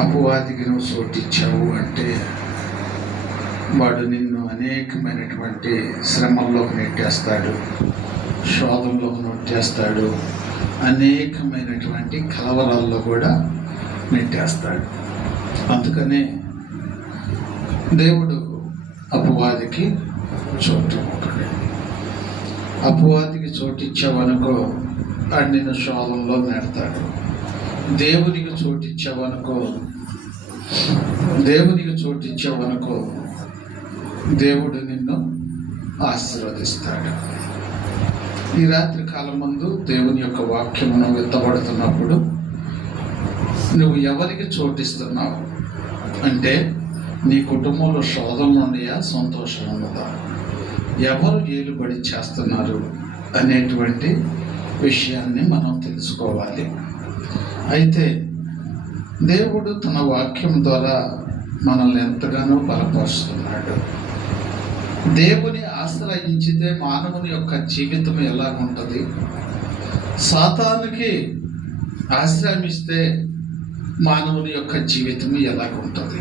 అపవాదికి నువ్వు చోటిచ్చావు అంటే వాడు నిన్ను అనేకమైనటువంటి శ్రమల్లోకి నెట్టేస్తాడు, శోధంలోకి నెట్టేస్తాడు, అనేకమైనటువంటి కలవరాల్లో కూడా నెట్టేస్తాడు. అందుకనే దేవుడు అపవాదికి చోటు ఒకటి. అపవాదికి చోటిచ్చావనుకో వాడు నిన్ను శోధంలో నెడతాడు. దేవునికి చోటిచ్చావనుకో దేవుడు నిన్ను ఆశీర్వదిస్తాడు. ఈ రాత్రి కాలం ముందు దేవుని యొక్క వాక్యమును విత్తబడుతున్నప్పుడు నువ్వు ఎవరికి చోటిస్తున్నావు అంటే నీ కుటుంబంలో శోధన ఉన్నాయా, సంతోషం ఉన్నదా, ఎవరు ఏలుబడి చేస్తున్నారు అనేటువంటి విషయాన్ని మనం తెలుసుకోవాలి. అయితే దేవుడు తన వాక్యం ద్వారా మనల్ని ఎంతగానో బలపరుస్తున్నాడు. దేవుని ఆశ్రయించితే మానవుని యొక్క జీవితం ఎలాగుంటుంది, సాతానుకి ఆశ్రయిస్తే మానవుని యొక్క జీవితం ఎలాగుంటుంది.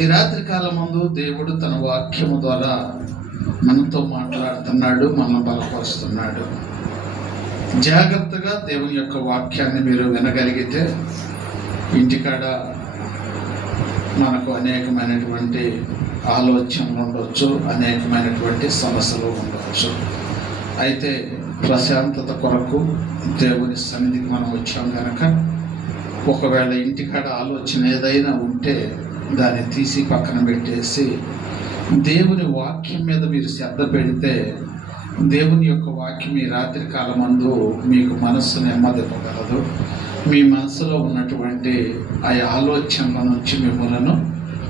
ఈ రాత్రి కాలం ముందు దేవుడు తన వాక్యము ద్వారా మనతో మాట్లాడుతున్నాడు, మనల్ని బలపరుస్తున్నాడు. జాగ్రత్తగా దేవుని యొక్క వాక్యాన్ని మీరు వినగలిగితే ఇంటికాడ మనకు అనేకమైనటువంటి ఆలోచనలు ఉండవచ్చు, అనేకమైనటువంటి సమస్యలు ఉండవచ్చు. అయితే ప్రశాంతత కొరకు దేవుని సన్నిధికి మనం వచ్చాం కనుక ఒకవేళ ఇంటికాడ ఆలోచన ఏదైనా ఉంటే దాన్ని తీసి పక్కన పెట్టేసి దేవుని వాక్యం మీద మీరు శ్రద్ధ పెడితే దేవుని యొక్క వాక్యం ఈ రాత్రి కాలమందు మీకు మనస్సు నెమ్మదివ్వగలదు. మీ మనసులో ఉన్నటువంటి ఆ ఆలోచనల నుంచి మిమ్మల్ని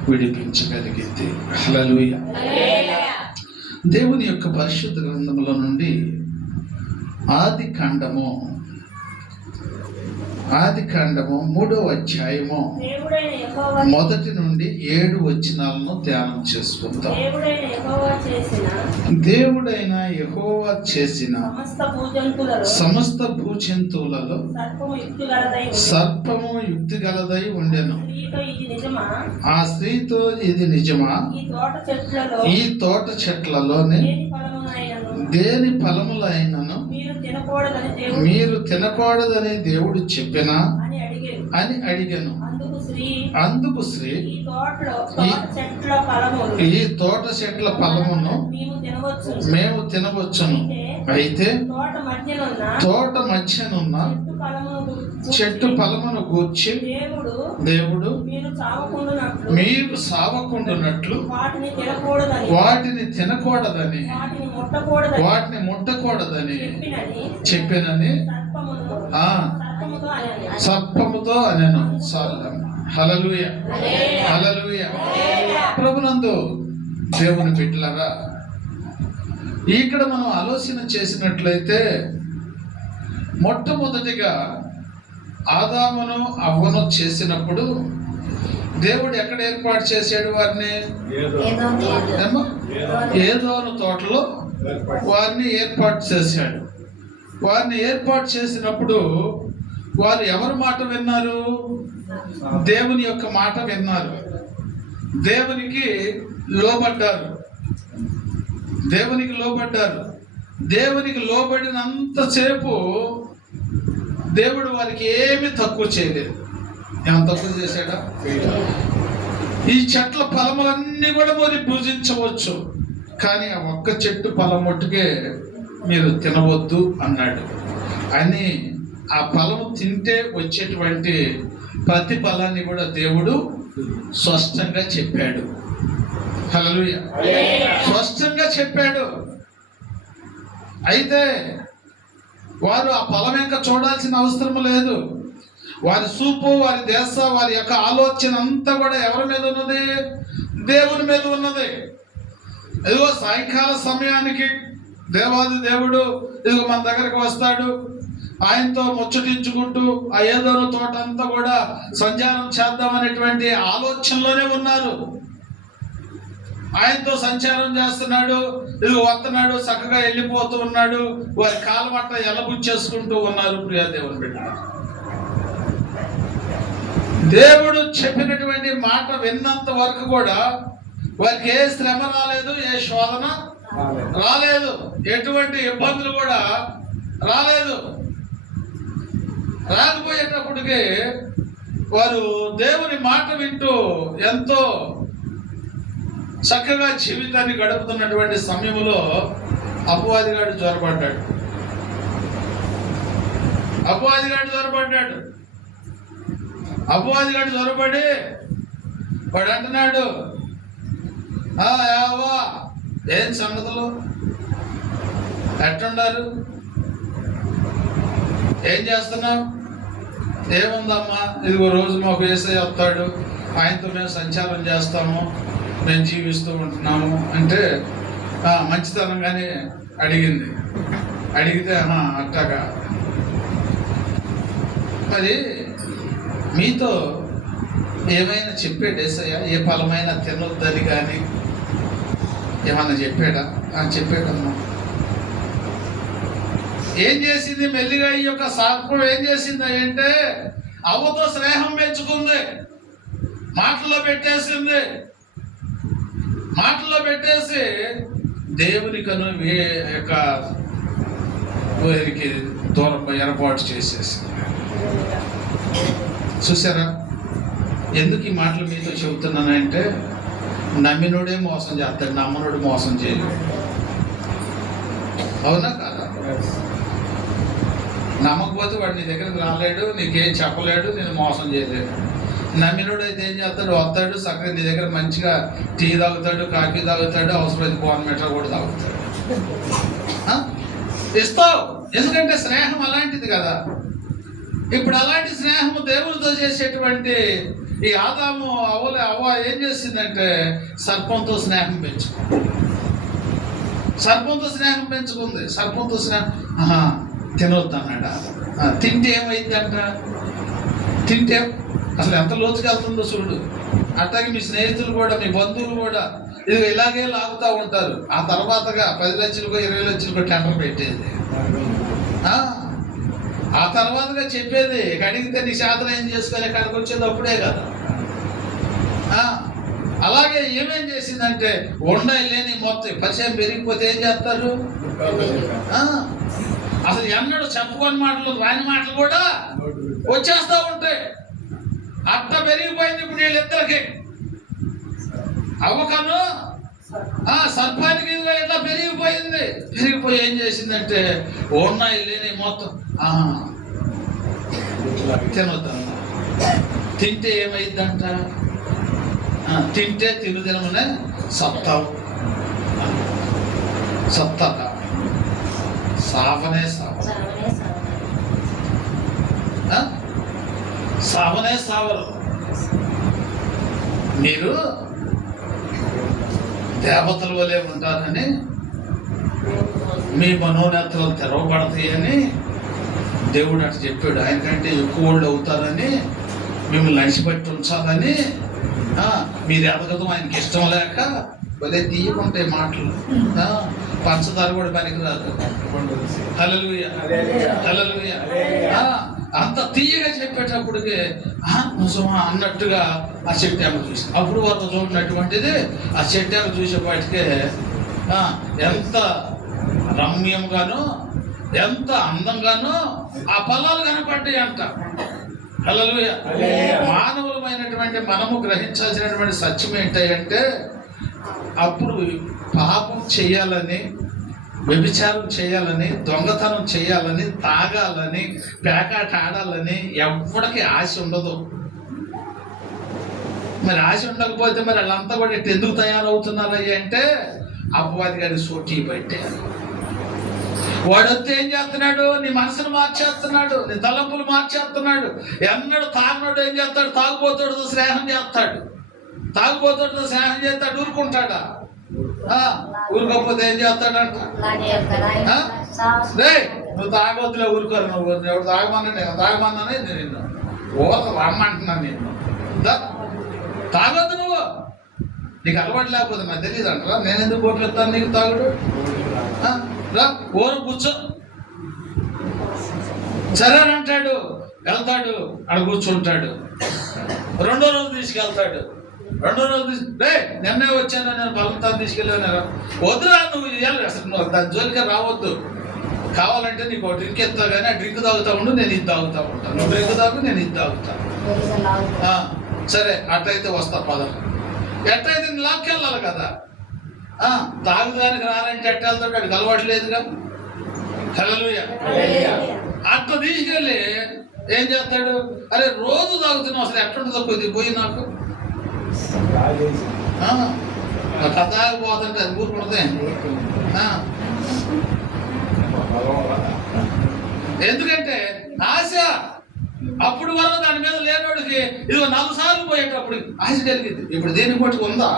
విడిపించగలిగింది. హల్లెలూయా. దేవుని యొక్క పరిశుద్ధ గ్రంథముల నుండి ఆది కాండము 3వ అధ్యాయము 1 నుండి 7 వచనాలను ధ్యానం చేసుకుందాం. దేవుడైన యెహోవా చేసిన సమస్త భూజంతువులలో సర్పము యుక్తి గలదై ఉండెను. ఆ స్త్రీతో ఇది నిజమా, ఈ తోట చెట్లలోనే దేని ఫలములైనను మీరు తినకూడదని దేవుడు చెప్పినా అని అడిగాను. అందుకు స్త్రీ, ఈ తోట చెట్ల ఫలమును మేము తినవచ్చును, అయితే తోట మధ్యనున్న చెట్టు ఫలమును గూర్చి దేవుడు మీరు సావకుండునట్లు వాటిని తినకూడదని వాటిని ముట్టకూడదని చెప్పినని సర్పముతో అనెను. హల్లెలూయా, హల్లెలూయా. ప్రభునందు దేవుని బిడ్డలారా, ఇక్కడ మనం ఆలోచన చేసినట్లయితే మొట్టమొదటిగా ఆదామును అవ్వను చేసినప్పుడు దేవుడు ఎక్కడ ఏర్పాటు చేశాడు వారిని? ఏదోను తోటలో వారిని ఏర్పాటు చేశాడు. వారిని ఏర్పాటు చేసినప్పుడు వారు ఎవరి మాట విన్నారు? దేవుని యొక్క మాట విన్నారు, దేవునికి లోబడ్డారు. దేవునికి లోబడినంతసేపు దేవుడు వారికి ఏమీ తక్కువ చేయలేదు. ఏమైనా తక్కువ చేశాడా? ఈ చెట్ల ఫలములన్నీ కూడా మరి భుజించవచ్చు, కానీ ఆ ఒక్క చెట్టు ఫలం మట్టుకే మీరు తినవద్దు అన్నాడు. అని ఆ ఫలము తింటే వచ్చేటువంటి ప్రతి ఫలాన్ని కూడా దేవుడు స్పష్టంగా చెప్పాడు. హల్లెలూయా, స్పష్టంగా చెప్పాడు. అయితే వారు ఆ ఫలం ఇంకా చూడాల్సిన అవసరం లేదు. వారి చూపు, వారి దేశ, వారి యొక్క ఆలోచన అంతా కూడా ఎవరి మీద ఉన్నది? దేవుని మీద ఉన్నది. ఇదిగో సాయంకాల సమయానికి దేవాది దేవుడు ఇదిగో మన దగ్గరకు వస్తాడు. ఆయనతో ముచ్చటించుకుంటూ ఆ ఏదోను తోట అంతా కూడా సంచారం చేద్దామనేటువంటి ఆలోచనలోనే ఉన్నారు. ఆయనతో సంచారం చేస్తున్నాడు, ఇదిగో వస్తున్నాడు, చక్కగా వెళ్ళిపోతూ ఉన్నాడు. వారి కాలమట్ట ఎల్లబుచ్చేసుకుంటూ ఉన్నారు. ప్రియా దేవుని బిడ్డ, దేవుడు చెప్పినటువంటి మాట విన్నంత వరకు కూడా వారికి ఏ శ్రమ రాలేదు, ఏ శోధన రాలేదు, ఎటువంటి ఇబ్బందులు కూడా రాలేదు. రాకపోయేటప్పటికి వారు దేవుని మాట వింటూ ఎంతో చక్కగా జీవితాన్ని గడుపుతున్నటువంటి సమయంలో అపవాదిగాడు జ్వరపడ్డాడు. అపవాదిగాడు జ్వరపడి వాడు అంటున్నాడు, యావా ఏం సంగతులు, ఎట్టుండారు, ఏం చేస్తున్నావు? ఏముందమ్మా, ఇదిగో రోజు మాకు యేసయ్య వస్తాడు, ఆయనతో మేము సంచారం చేస్తాము, మేము జీవిస్తూ ఉంటున్నాము అంటే మంచితనంగానే అడిగింది. అడిగితే అట్టగా మరి మీతో ఏమైనా చెప్పాడు యేసయ్య? ఏ ఫలమైనా తినొద్దని కానీ ఏమన్నా చెప్పాడా? చెప్పాడమ్మా. ఏం చేసింది? మెల్లిగా ఈ యొక్క సర్పం ఏం చేసింది అంటే అవ్వతో స్నేహం పెంచుకుంది, మాటల్లో పెట్టేసి దేవునికను యొక్క వారికి దూరం ఏర్పాటు చేసేసింది. చూసారా? ఎందుకు ఈ మాటలు మీతో చెబుతున్నానంటే నమ్మినోడే మోసం చేస్తాడు, నమ్మనుడు మోసం చేయలేడు. అవునా కాదా? నమ్మకపోతే వాడు నీ దగ్గరికి రాలేడు, నీకేం చెప్పలేడు, నేను మోసం చేయలేడు. నమ్మినోడు అయితే ఏం చేస్తాడు? వస్తాడు, చక్కగా నీ దగ్గర మంచిగా టీ తాగుతాడు, కాఫీ తాగుతాడు, అవసరమైతే బోర్నమిటా కూడా తాగుతాడు. ఇస్తావు, ఎందుకంటే స్నేహం అలాంటిది కదా. ఇప్పుడు అలాంటి స్నేహము దేవుడితో చేసేటువంటి ఈ ఆదాము అవ్వ ఏం చేసిందంటే సర్పంతో స్నేహం పెంచుకుంది. సర్పంతో స్నేహం తినొద్దు అన్నాడా? తింటే ఏమైందంట? తింటే అసలు ఎంత లోతుకి వెళ్తుందో చూడు. అట్లాగే మీ స్నేహితులు కూడా, మీ బంధువులు కూడా ఇది ఇలాగే లాగుతూ ఉంటారు. ఆ తర్వాతగా 10 లక్షలకో 20 లక్షలకో టెండర్ పెట్టేది. ఆ తర్వాతగా చెప్పేది అడిగితే నీ శాతం ఏం చేసుకొని ఇక్కడికి వచ్చేది అప్పుడే కదా. అలాగే ఏమేం చేసిందంటే ఉండాయి లేని మొత్తం పరిచయం పెరిగిపోతే ఏం చేస్తారు? అసలు ఎన్నడూ చెప్పుకొని మాటలు, రాని మాటలు కూడా వచ్చేస్తూ ఉంటాయి. అట్ట పెరిగిపోయింది ఇప్పుడు వీళ్ళిద్దరికి. అవ్వకను సర్పానికి ఇట్లా పెరిగిపోయి ఏం చేసిందంటే ఉన్నాయి లేని మొత్తం తినొద్దన్న. తింటే ఏమైందంట? తింటే తినుదినమనే సత్తావు. సత్తక సావనే సావరు. మీరు దేవతల వలె ఉంటారని, మీ మనోనేత్రాలు తెరవబడతాయని దేవుడు అటు చెప్పాడు. ఆయనకంటే ఎక్కువ వాళ్ళు అవుతారని, మిమ్మల్ని అణిచిపెట్టి ఉంచాలని. మీరు ఎదగడం ఆయనకి ఇష్టం లేక భలే తీయకుంటాయి మాటలు. పంచదార కూడా పనికిరాదు. హల్లెలూయా. అంత తీయగా చెప్పేటప్పటికి నిజమా అన్నట్టుగా ఆ చెట్టాకు చూసి, అప్పుడు వరకు చూడనటువంటిది ఆ చెట్టాకు చూసేపాటికే ఎంత రమ్యంగానో ఎంత అందంగానో ఆ ఫలాలు కనపడ్డాయి అంట. హల్లెలూయా. మానవులమైనటువంటి మనము గ్రహించాల్సినటువంటి సత్యం ఏంటంటే అప్పుడు పాపం చేయాలని, వ్యభిచారం చేయాలని, దొంగతనం చేయాలని, తాగాలని, పేకాట ఆడాలని ఎవరికి ఆశ ఉండదు. మరి ఆశ ఉండకపోతే మరి వాళ్ళంతా కూడా ఎందుకు తయారవుతున్నారయ్యా అంటే అపవాది గారి సోటీ పెట్టారు. వాడొస్తే ఏం చేస్తున్నాడు? నీ మనసును మార్చేస్తున్నాడు, నీ తలంపులు మార్చేస్తున్నాడు. ఎన్నడు తాగినోడు ఏం చేస్తాడు? తాగుబోతుడితో స్నేహం చేస్తాడు. ఊరుకుంటాడా? ఊరుకోకపోతే ఏం చేస్తాడంట? నువ్వు తాగొద్దులే, ఊరుకోరు. నువ్వు ఎవరు తాగమన్నానే నిన్ను రమ్మంటున్నాను. నేను తాగొద్దు, నువ్వు నీకు అలవాటు లేకపోతే నాకు తెలియదు అంటారా? నేను ఎందుకు కోట్లు ఇస్తాను నీకు తాగుడు? రా కూర్చో. సరే అంటాడు. వెళ్తాడు, ఆడ కూర్చుంటాడు. రెండో రోజు తీసుకెళ్తాడు. రెండో రోజు నిన్నే వచ్చాను, నేను బలంతాన్ని తీసుకెళ్ళాను. వద్దురా, నువ్వు అసలు నువ్వు దాని జోలిగా రావద్దు. కావాలంటే నీకు ఒక డ్రింక్ ఎత్తా కానీ ఆ డ్రింక్ తాగుతా ఉండు, నేను ఇది తాగుతా ఉంటాను. నువ్వు డ్రింక్ తాగు, నేను ఇది తాగుతాను. సరే అట్లయితే వస్తా పద. ఎట్లయితే లాక్కెళ్ళాలి కదా. తాగుదానికి రారంటే ఎట్ట వెళ్తాడు, అడికి అలవాటు లేదుగా. హల్లెలూయా. అట్లా తీసుకెళ్ళి ఏం చేస్తాడు, అరే రోజు తాగుతున్నావు, అసలు ఎట్లుంటుందో కొద్దిగా పోయి నాకు తాగిపోతుంటే అది ఊరుకుంటే. ఎందుకంటే ఆశ అప్పుడు వరకు దాని మీద లేనోడికి ఇదిగో 4 సార్లు పోయేటప్పుడు ఆశ కలిగింది. ఇప్పుడు దేని మట్టుకు ఉందా?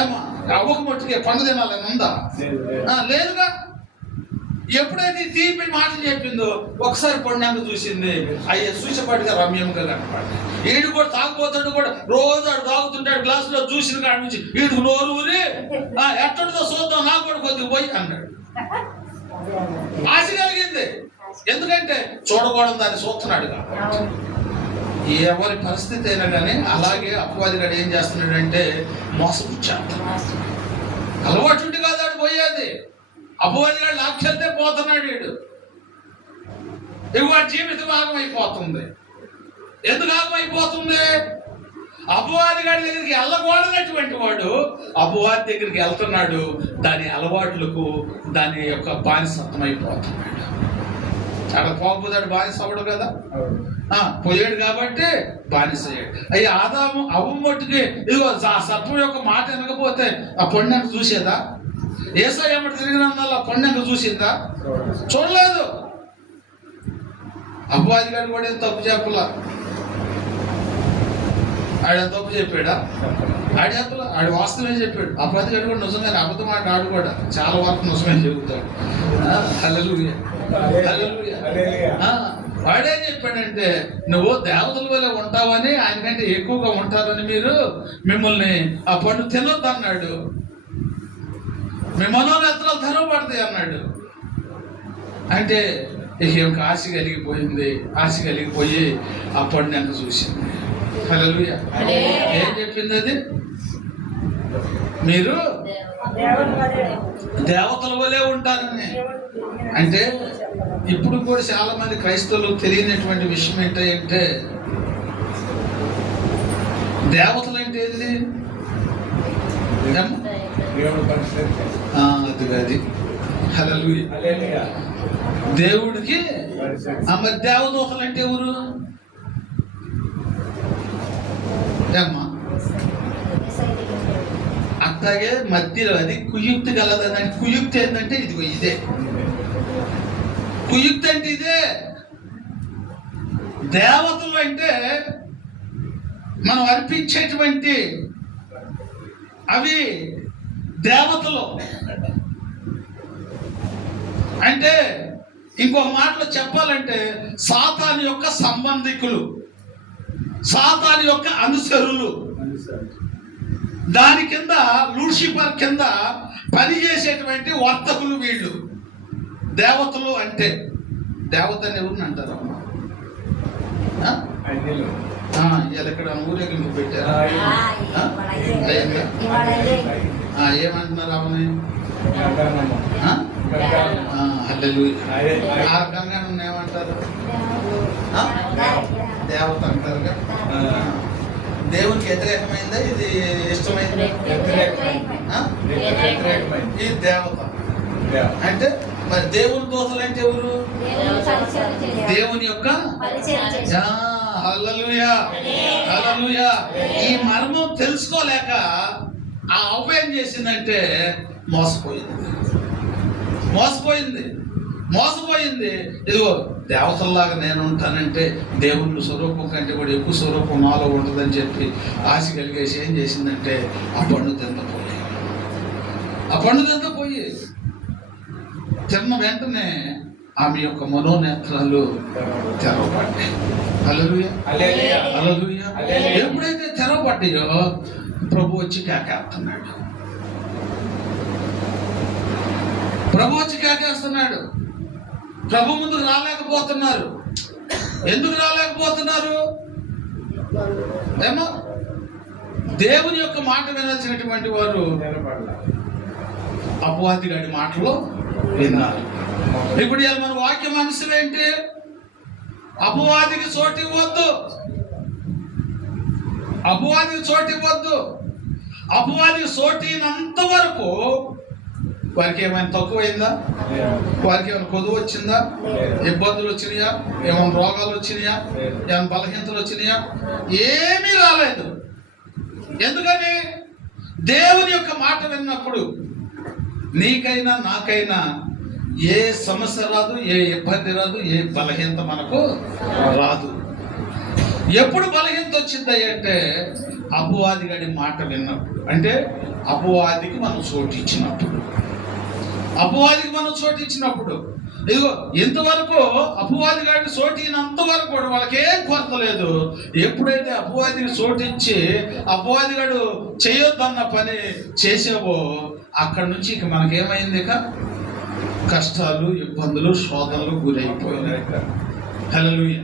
ఏమా అవ్వక మట్టుకి పండు తినాలని ఉందా? లేదుగా. ఎప్పుడైతే తీపి మాటలు చెప్పిందో ఒకసారి పండుగ చూసింది, అయ్యే చూసేపాటిగా రమ్యంగా కనపడి. ఈడు కూడా తాగుపోతాడు కూడా, రోజు ఆడు తాగుతుంటాడు, గ్లాసులో చూసిన కాడి నుంచి ఈడు నోరు ఊరి ఎట్టడితో చూద్దాం, నాకు కూడా కొద్దిగా పోయి అన్నాడు. ఆశ కలిగింది. ఎందుకంటే చూడకూడదు దాన్ని చూస్తున్నాడు కాబట్టి. ఎవరి పరిస్థితి అయినా కానీ అలాగే అపవాది గడు ఏం చేస్తున్నాడంటే మోసం చేస్తున్నాడు. అలవాటు ఉండి కాదు ఆడు పోయేది. అపవాది గడు లాక్కెళ్తే పోతున్నాడు వీడు. వాడి జీవితం ఆగమైపోతుంది. ఎందుకు ఆగమైపోతుంది? అపవాది గారి దగ్గరికి వెళ్ళకూడనటువంటి వాడు అపవాది దగ్గరికి వెళ్తున్నాడు. దాని అలవాట్లకు దాని యొక్క బానిసత్వం అయిపోతున్నాడు. అక్కడ పోకపోతాడు, బానిస అవ్వడు కదా. పోయాడు కాబట్టి బానిస అయ్యాడు. అయ్యి ఆదాము అవ్వమ్మట్టుకి ఇదిగో సత్వం యొక్క మాట వినకపోతే ఆ పొండెంక చూసేదా? ఏసాయి ఎమ్మటి తిరిగినందువల్ల ఆ పొండెంక చూసిందా? చూడలేదు. అపవాది గారు కూడా తప్పు చెప్పలా. ఆడ తప్పు చెప్పాడా? ఆడి చెప్పలా. ఆడి వాస్తవమే చెప్పాడు. అపవాది గారు కూడా నిజంగా అబద్ధం మాట ఆడు కూడా చాలా వరకు నిజమే చెబుతాడు. హల్లెలూయా. వాడేం చెప్పాడంటే నువ్వు దేవతల వల్ల ఉంటావని, ఆయనకంటే ఎక్కువగా ఉంటారని మీరు మిమ్మల్ని ఆ పండు తినొద్దు అన్నాడు. మీ మనోనేత్రాలు తెరవబడతాయి అన్నాడు. అంటే ఇంక ఆశ కలిగిపోయింది. ఆశ కలిగిపోయి ఆ పండు ఎంత చూసింది. హల్లెలూయా. ఏం చెప్పింది అది? మీరు దేవతల వలే ఉంటారని. అంటే ఇప్పుడు కూడా చాలా మంది క్రైస్తవులు తెలియనటువంటి విషయం ఏంటంటే దేవతలు అంటే ఏది? అది హల్లెలూయా. దేవుడికి మరి దేవదూతలు అంటే ఎవరు? ఏమ్మా అట్లాగే మధ్యలో అది కుయుక్తి కలదని. కుయుక్తి ఏంటంటే ఇదిగో ఇదే. కుయుక్తి అంటే ఇదే. దేవతలు అంటే మనం అర్పించేటువంటి అవి దేవతలు. అంటే ఇంకొక మాటలో చెప్పాలంటే సాతాను యొక్క సంబంధికులు, సాతాను యొక్క అనుసరులు. దాని కింద లూసిఫర్ కింద పనిచేసేటువంటి వర్తకులు వీళ్ళు. దేవతలు అంటే దేవత అని ఎవరిని అంటారు? ఇక్కడ ఊరేగింపు పెట్టారు. ఏమంటున్నారు అవని? హల్లెలూయా. గంగాను ఏమంటారు? దేవత అంటారుగా. దేవునికి వ్యతిరేకమైందా ఇది ఇష్టమైంది? ఈ దేవత అంటే మరి దేవుని దోతలు అంటే ఎవరు? దేవుని యొక్క హల్లెలూయా. హల్లెలూయా. ఈ మర్మం తెలుసుకోలేక ఆ అవ్వ ఏం చేసిందంటే మోసపోయింది. ఇదిగో దేవతల్లాగా నేను ఉంటానంటే దేవుని స్వరూపం కంటే కూడా ఎక్కువ స్వరూపం నాలో ఉంటుందని చెప్పి ఆశ కలిగేసి ఏం చేసిందంటే ఆ పండు తిందపోయి తిన్న వెంటనే ఆమె యొక్క మనోనేత్రాలు తెరవబడ్డాయి. హల్లెలూయా. హల్లెలూయా. ఎప్పుడైతే తెరవబడ్డాయో ప్రభు వచ్చి కేకేస్తున్నాడు. ప్రభు ముందుకు రాలేకపోతున్నారు. ఎందుకు రాలేకపోతున్నారు? ఏమో దేవుని యొక్క మాట వినాల్సినటువంటి వారు అపవాది గారి మాటలు విన్నారు. ఇప్పుడు మన వాక్యం అంశం ఏంటి? అపవాదికి చోటు ఇవ్వద్దు, అపవాదికి చోటు ఇవ్వద్దు. అపవాదికి చోటినంత వరకు వారికి ఏమైనా తక్కువైందా? వారికి ఏమైనా కొదువు వచ్చిందా? ఇబ్బందులు వచ్చినాయా? ఏమైనా రోగాలు వచ్చినాయా? ఏమైనా బలహీనతలు వచ్చినాయా? ఏమీ రాలేదు. ఎందుకని? దేవుని యొక్క మాట విన్నప్పుడు నీకైనా నాకైనా ఏ సమస్య రాదు, ఏ ఇబ్బంది రాదు, ఏ బలహీనత మనకు రాదు. ఎప్పుడు బలహీనత వచ్చింది అంటే అపవాది గడి మాట విన్నప్పుడు, అంటే అపవాదికి మనం చోటు ఇచ్చినప్పుడు, అపవాదికి మనం చోటు ఇచ్చినప్పుడు. ఇదిగో ఇంతవరకు అపవాది గాడికి చోటు ఇనంత వరకు కూడా వాళ్ళకి ఏం కొరత లేదు. ఎప్పుడైతే అపవాదికి చోటు ఇచ్చి అపవాది గాడు చేయొద్దన్న పని చేసావో అక్కడి నుంచి ఇక మనకేమైంది? ఇక కష్టాలు, ఇబ్బందులు, శోధనలు గురైపోయినాయి. హల్లెలూయా.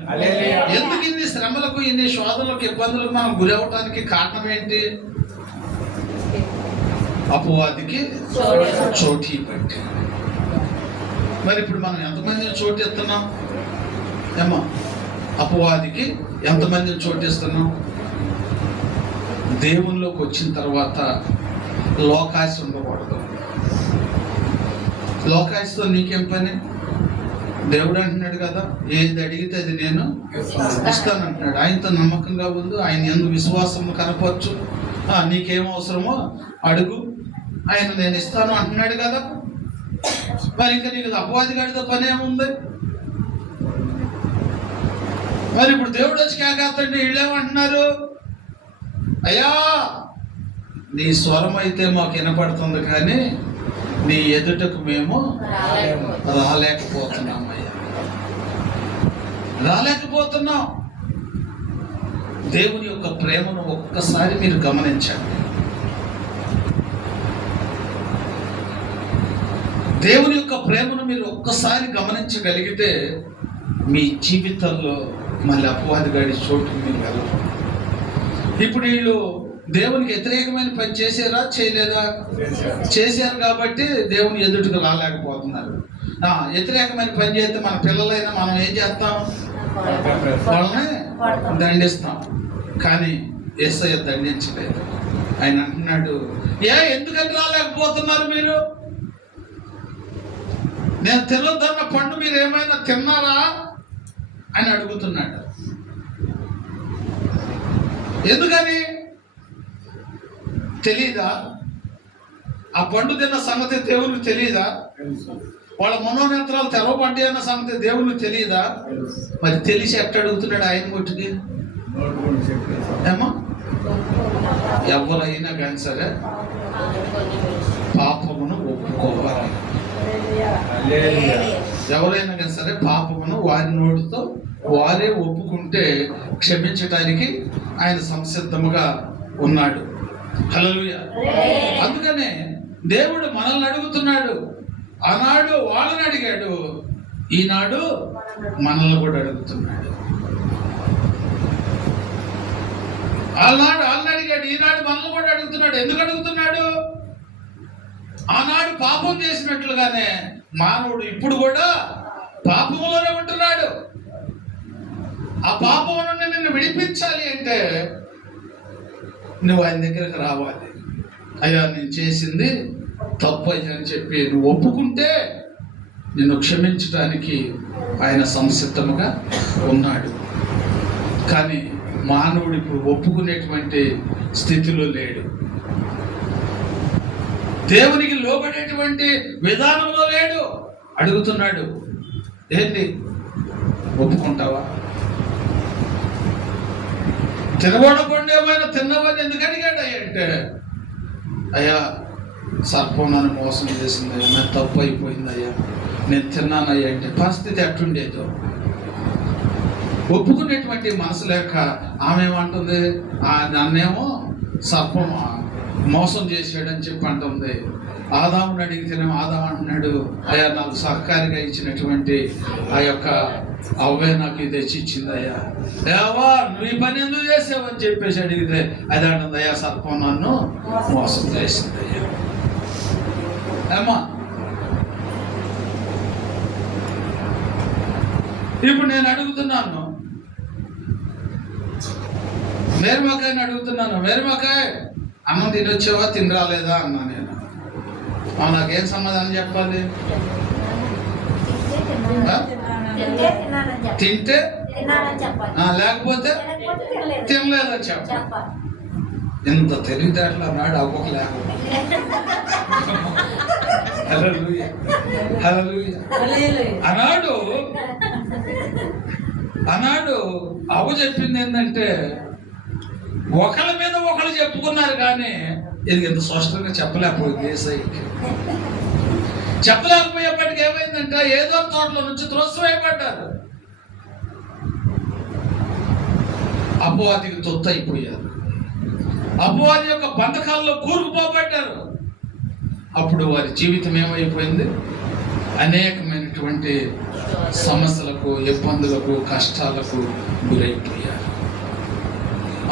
ఎందుకు ఇన్ని శ్రమలకు, ఇన్ని శోధనలకు, ఇబ్బందులకు మనం గురవటానికి కారణం ఏంటి? అపవాదికి చోటు ఇవ్వండి. మరి ఇప్పుడు మనం ఎంతమందిని చోటు ఇస్తున్నాం? ఏమో అపవాదికి ఎంతమందిని చోటు ఇస్తున్నాం? దేవునిలోకి వచ్చిన తర్వాత లోకాశ ఉండకూడదు. లోకాశతో నీకేం పని? దేవుడు అంటున్నాడు కదా, ఏది అడిగితే అది నేను ఇస్తానంటున్నాడు. ఆయనతో నమ్మకంగా ఉంది, ఆయన ఎందుకు విశ్వాసం కనపరచు, నీకేం అవసరమో అడుగు, ఆయన నేను ఇస్తాను అంటున్నాడు కదా. మరి ఇంకా నీకు అపవాది గాడితో పని ఏముంది? మరి ఇప్పుడు దేవుడు వచ్చి కేకేస్తుంటే వీళ్ళేమంటున్నారు? అయ్యా నీ స్వరం అయితే మాకు వినపడుతుంది కానీ నీ ఎదుటకు మేము రాలేకపోతున్నాం అయ్యా, రాలేకపోతున్నాం. దేవుని యొక్క ప్రేమను ఒక్కసారి మీరు గమనించండి. దేవుని యొక్క ప్రేమను మీరు ఒక్కసారి గమనించగలిగితే మీ జీవితంలో మళ్ళీ అపవాది గాడి చోటుకు మీరు వెళ్ళరు. ఇప్పుడు వీళ్ళు దేవునికి వ్యతిరేకమైన పని చేశారా? చేయలేదా? చేశారు కాబట్టి దేవుని ఎదుటికి రాలేకపోతున్నారు. వ్యతిరేకమైన పని చేస్తే మన పిల్లలైనా మనం ఏం చేస్తాం? వాళ్ళని దండిస్తాం. కానీ యేసయ్య దండించలేదు. ఆయన అంటున్నాడు, ఎందుకని రాలేకపోతున్నారు మీరు? నేను తినొద్దన్న పండు మీరు ఏమైనా తిన్నారా అని అడుగుతున్నాడు. ఎందుకని? తెలీదా? ఆ పండు తిన్న సంగతి దేవునికి తెలీదా? వాళ్ళ మనోనేత్రాలు తెరవబడ్డాయి అన్న సంగతి దేవునికి తెలీదా? మరి తెలిసి ఎట్ట అడుగుతున్నాడు ఆయన కొట్టుకి? ఏమో ఎవరైనా కానీ సరే పాపమును ఒప్పుకోవాలి. ఎవరైనా కానీ సరే పాపమును వారి నోటితో వారే ఒప్పుకుంటే క్షమించటానికి ఆయన సంసిద్ధముగా ఉన్నాడు. హల్లెలూయా. అందుకనే దేవుడు మనల్ని అడుగుతున్నాడు. ఆనాడు వాళ్ళని అడిగాడు, ఈనాడు మనల్ని కూడా అడుగుతున్నాడు. ఆనాడు వాళ్ళని అడిగాడు, ఈనాడు మనల్ని కూడా అడుగుతున్నాడు. ఎందుకు అడుగుతున్నాడు? ఆనాడు పాపం చేసినట్లుగానే మానవుడు ఇప్పుడు కూడా పాపంలోనే ఉంటున్నాడు. ఆ పాపం నుండి నిన్ను విడిపించాలి అంటే నువ్వు ఆయన దగ్గరకు రావాలి. అయ్యా నేను చేసింది తప్పు అయ్యా అని చెప్పి నువ్వు ఒప్పుకుంటే నిన్ను క్షమించడానికి ఆయన సంసిద్ధముగా ఉన్నాడు. కానీ మానవుడు ఇప్పుడు ఒప్పుకునేటువంటి స్థితిలో లేడు. దేవునికి లోబడేటువంటి విధానంలో లేడు. అడుగుతున్నాడు, ఏంటి ఒప్పుకుంటావా? తినబడకుండా ఏమైనా తిన్నవని ఎందుకు అడిగాడు అంటే, అయ్యా సర్పం నన్ను మోసం చేసిందయ్యా, నాకు తప్పు అయిపోయిందయ్యా, నేను తిన్నానయ్యా అంటే పరిస్థితి ఎట్టుండేదో. ఒప్పుకునేటువంటి మనసు లేక ఆమె ఏమంటుంది, నన్నేమో సర్పం మోసం చేశాడని చెప్పి అంటుంది. ఆదాముని అడిగితేనేమో ఆదాము అంటున్నాడు, అయ్యా నాకు సహకారిగా ఇచ్చినటువంటి ఆ యొక్క అవే నాకు ఇది తెచ్చి ఇచ్చిందయ్యా. దేవా నువ్వు ఈ పని ఎందుకు చేసావని చెప్పేసి అడిగితే అది అంటుందయ్యా, సర్పం నన్ను మోసం చేసిందయ్యా. ఏమా ఇప్పుడు నేను అడుగుతున్నాను, మేరుమకాయని అడుగుతున్నాను, మేరుమకాయ అన్నం తినొచ్చావా తిని రాలేదా అన్నా. నేను నాకేం సమాధానం చెప్పాలి? తింటే లేకపోతే తినలేదని చెప్పాలి. ఎంత తెలివితేటలు అన్నాడు అవ్వక లేకుండా. అన్నాడు అవ్వ చెప్పింది ఏంటంటే, ఒకళ్ళ మీద ఒకళ్ళు చెప్పుకున్నారు కానీ ఇది ఇంత స్పష్టంగా చెప్పలేకపోయింది. ఏసైకి చెప్పలేకపోయేప్పటికి ఏమైందంటే ఏదో తోటలో నుంచి త్రోసివేయబడ్డారు. అపవాదికి తొత్తు అయిపోయారు. అపవాది యొక్క బంధకాల్లో కూరుకుపోబడ్డారు. అప్పుడు వారి జీవితం ఏమైపోయింది? అనేకమైనటువంటి సమస్యలకు, ఇబ్బందులకు, కష్టాలకు గురైపోయారు.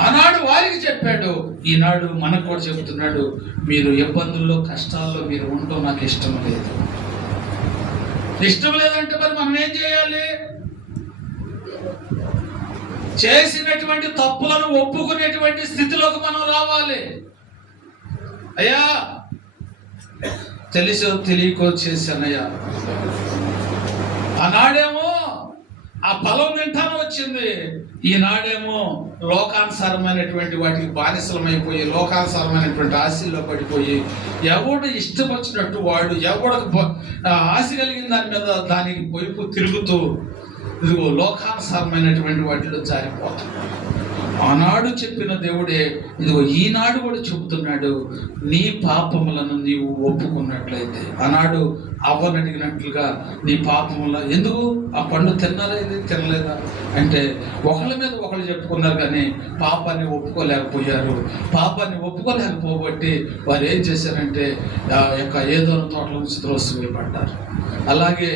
ఆనాడు వారికి చెప్పాడు, ఈనాడు మనకు కూడా చెబుతున్నాడు, మీరు ఇబ్బందుల్లో, కష్టాల్లో మీరు ఉండటం నాకు ఇష్టం లేదు. ఇష్టం లేదంటే మరి మనం ఏం చేయాలి? చేసినటువంటి తప్పులను ఒప్పుకునేటువంటి స్థితిలోకి మనం రావాలి. అయ్యా తెలిసో తెలియకో చేశానయ్యా. ఆనాడేమో ఆ ఫలం తింటాను వచ్చింది, ఈనాడేమో లోకానుసారమైనటువంటి వాటికి బానిసలమైపోయి, లోకానుసారమైనటువంటి ఆశల్లో పడిపోయి, ఎవడు ఇష్టం వచ్చినట్టు వాడు, ఎవడికి ఆశ కలిగిన దాని మీద దానికి వైపు తిరుగుతూ ఇదిగో లోకానుసారమైనటువంటి వాటిలో జారిపోతున్నాడు. ఆనాడు చెప్పిన దేవుడే ఇదిగో ఈనాడు కూడా చెబుతున్నాడు, నీ పాపములను నీవు ఒప్పుకున్నట్లయితే. ఆనాడు అవ్వని అడిగినట్లుగా నీ పాపముల ఎందుకు ఆ పండు తిన్నారా, ఇది తినలేదా అంటే ఒకళ్ళ మీద ఒకళ్ళు చెప్పుకున్నారు కానీ పాపాన్ని ఒప్పుకోలేకపోయారు. పాపాన్ని ఒప్పుకోలేకపోబట్టి వారు ఏం చేశారంటే ఏదో తోటల నుంచి త్రోసివేయబడ్డారు. అలాగే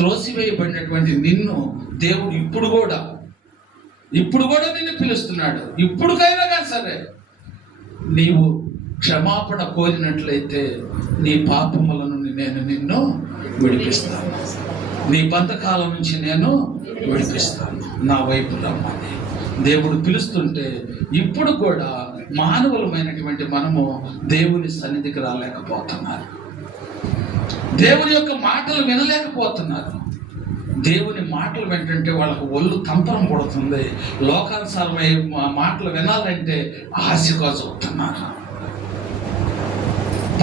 త్రోసివేయబడినటువంటి నిన్ను దేవుడు ఇప్పుడు కూడా నిన్ను పిలుస్తున్నాడు. ఇప్పుడుకైనా కానీ సరే నీవు క్షమాపణ కోరినట్లయితే నీ పాపముల నుండి నేను నిన్ను విడిపిస్తాను, నీ బంధకాల నుంచి నేను విడిపిస్తాను, నా వైపు రమ్మని దేవుడు పిలుస్తుంటే ఇప్పుడు కూడా మానవులమైనటువంటి మనము దేవుని సన్నిధికి రాలేకపోతున్నారు. దేవుని యొక్క మాటలు వినలేకపోతున్నారు. దేవుని మాటలు వింటుంటే వాళ్ళకు ఒళ్ళు తంపరం పడుతుంది. లోకానుసారమైన మాటలు వినాలంటే ఆశగా చూస్తున్నారు.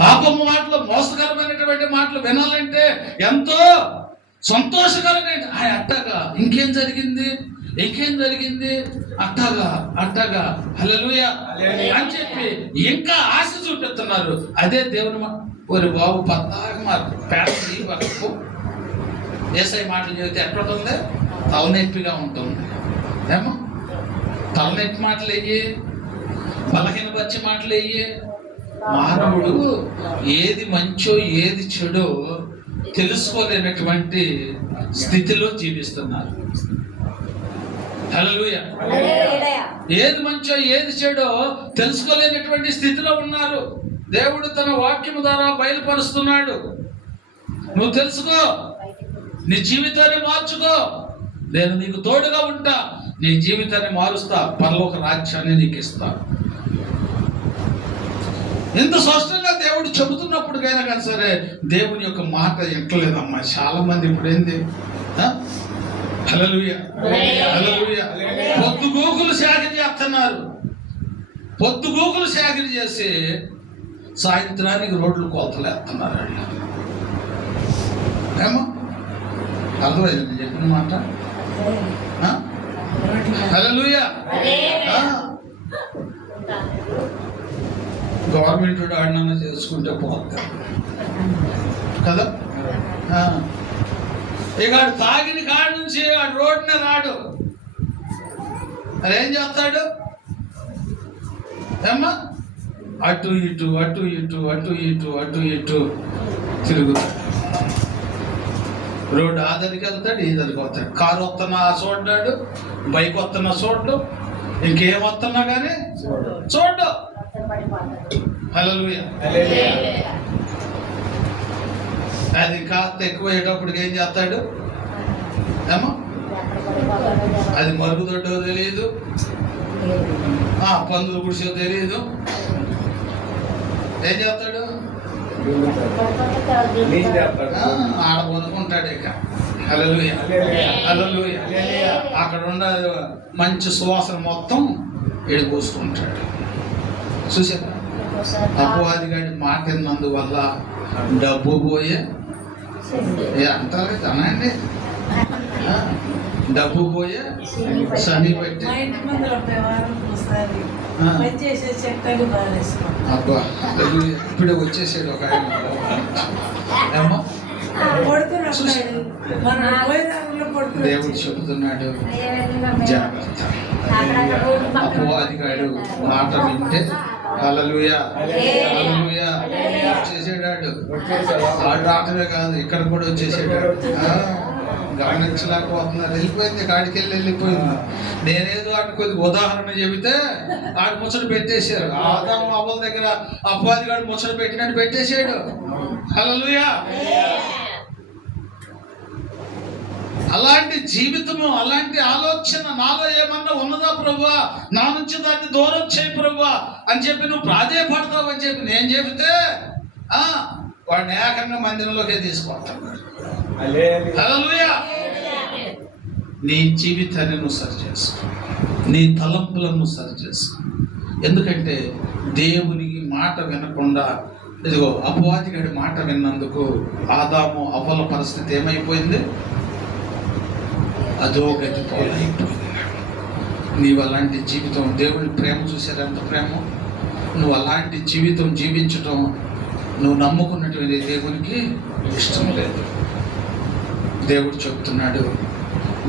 పాపము మాటలు, మోసకరమైనటువంటి మాటలు వినాలంటే ఎంతో సంతోషకరమైన అట్టగా ఇంకేం జరిగింది అట్టగా హల్లెలూయా అని చెప్పి ఇంకా ఆశ చూపిస్తున్నారు. అదే దేవుని ఒక బాబు పద్దాక ఏసై మాటలు చెబితే ఎట్లుంటుంది? తలనొప్పిగా ఉంటుంది. ఏమో తలనొప్పి మాటలు అయ్యి, బలహీనపరిచే మాటలు అయ్యి, మానవుడు ఏది మంచో ఏది చెడో తెలుసుకోలేనటువంటి స్థితిలో జీవిస్తున్నారు. హల్లెలూయా. ఏది మంచో ఏది చెడో తెలుసుకోలేనటువంటి స్థితిలో ఉన్నారు. దేవుడు తన వాక్యము ద్వారా బయలుపరుస్తున్నాడు. నువ్వు తెలుసుకో, నీ జీవితాన్ని మార్చుకో, నేను నీకు తోడుగా ఉంటా, నీ జీవితాన్ని మారుస్తా, పరలోక రాజ్యాన్ని నీకు ఇస్తా. ఇంత స్పష్టంగా దేవుడు చెబుతున్నప్పటికైనా కానీ సరే దేవుని యొక్క మాట ఎక్కలేదమ్మా. చాలా మంది ఇప్పుడు ఏంది, హల్లెలూయా హల్లెలూయా, పొద్దుగూకులు సేకరి చేస్తున్నారు. పొద్దుగూకులు సేకరి చేసి సాయంత్రానికి రోడ్లు కొలతలేస్తున్నారు. ఏమో అర్థమైంది చెప్పిన మాట. హల్లెలూయా. గవర్నమెంట్ ఆడినా చేసుకుంటే పోతా కదా. ఇక తాగిన కాడి నుంచి ఆ రోడ్డునే రాడు, అదేం చేస్తాడు? ఏమ్మా అటు ఇటు తిరుగుతాడు. రోడ్డు ఆ దగ్గరికి వెళ్తాడు, ఈ దగ్గరికి వస్తాడు. కారు వస్తున్నా చూడ్డాడు, బైక్ వస్తున్నా చూడ్డు, ఇంకేం వస్తున్నా కానీ చూడ్డు. హల్లెలూయా. అది కాస్త ఎక్కువ అయ్యేటప్పటికి ఏం చేస్తాడు ఏమో, అది మరుగుదొడ్డో తెలియదు, పందులు గుడిసో తెలియదు, ఏం చేస్తాడు ఆడ కొనుక్కుంటాడు. ఇక హల్లెలూయా హల్లెలూయా. అక్కడ ఉన్న మంచి సువాసన మొత్తం ఈడ పోసుకుంటాడు. చూసారా, అపవాదిగాడి మాట విన్నందువల్ల డబ్బు పోయే అంటారు కదా అనండి, డబ్బు పోయే శని పెట్టి అబ్బా ఇప్పుడే వచ్చేసాడు ఒక ఆయన. ఏమో దేవుడు చెబుతున్నాడు, జాగ్రత్త. అపవాదిగాడు మాట వింటే హల్లెలూయా హల్లెలూయా వచ్చేసాడు. వాడు రావటమే కాదు, ఇక్కడ కూడా వచ్చేసాడు. గమనించలేకపోతున్నారు. వెళ్ళిపోయింది, కాడికి వెళ్ళిపోయింది. నేనేదో వాడికి కొద్దిగా ఉదాహరణ చెబితే ఆడు ముచ్చట పెట్టేశారు. ఆదాము అవ్వల దగ్గర అపవాదిగాడు ముచ్చట పెట్టినట్టు పెట్టేశాడు. హల్లెలూయా. అలాంటి జీవితము, అలాంటి ఆలోచన నాలో ఏమన్నా ఉన్నదా ప్రభువా, నా నుంచి దాన్ని దూరం చేయి ప్రభువా అని చెప్పి నువ్వు ప్రాధేయపడతావు అని చెప్పి నేను చెబితే వాడిని ఏకంగా మందిరంలోకే తీసుకుంటాను. హల్లెలూయా. నీ జీవితాన్ని నువ్వు సరి చేసుకో, నీ తలంపులను సరి చేసుకో. ఎందుకంటే దేవునికి మాట వినకుండా ఇదిగో అపవాదిగాడి మాట విన్నందుకు ఆదాము అవ్వల పరిస్థితి ఏమైపోయింది, అదో గతి పోలైపోయింది. నీవు అలాంటి జీవితం, దేవుని ప్రేమ చూసారు ఎంత ప్రేమ, నువ్వు అలాంటి జీవితం జీవించటం నువ్వు నమ్ముకున్నటువంటి దేవునికి ఇష్టం లేదు. దేవుడు చెప్తున్నాడు,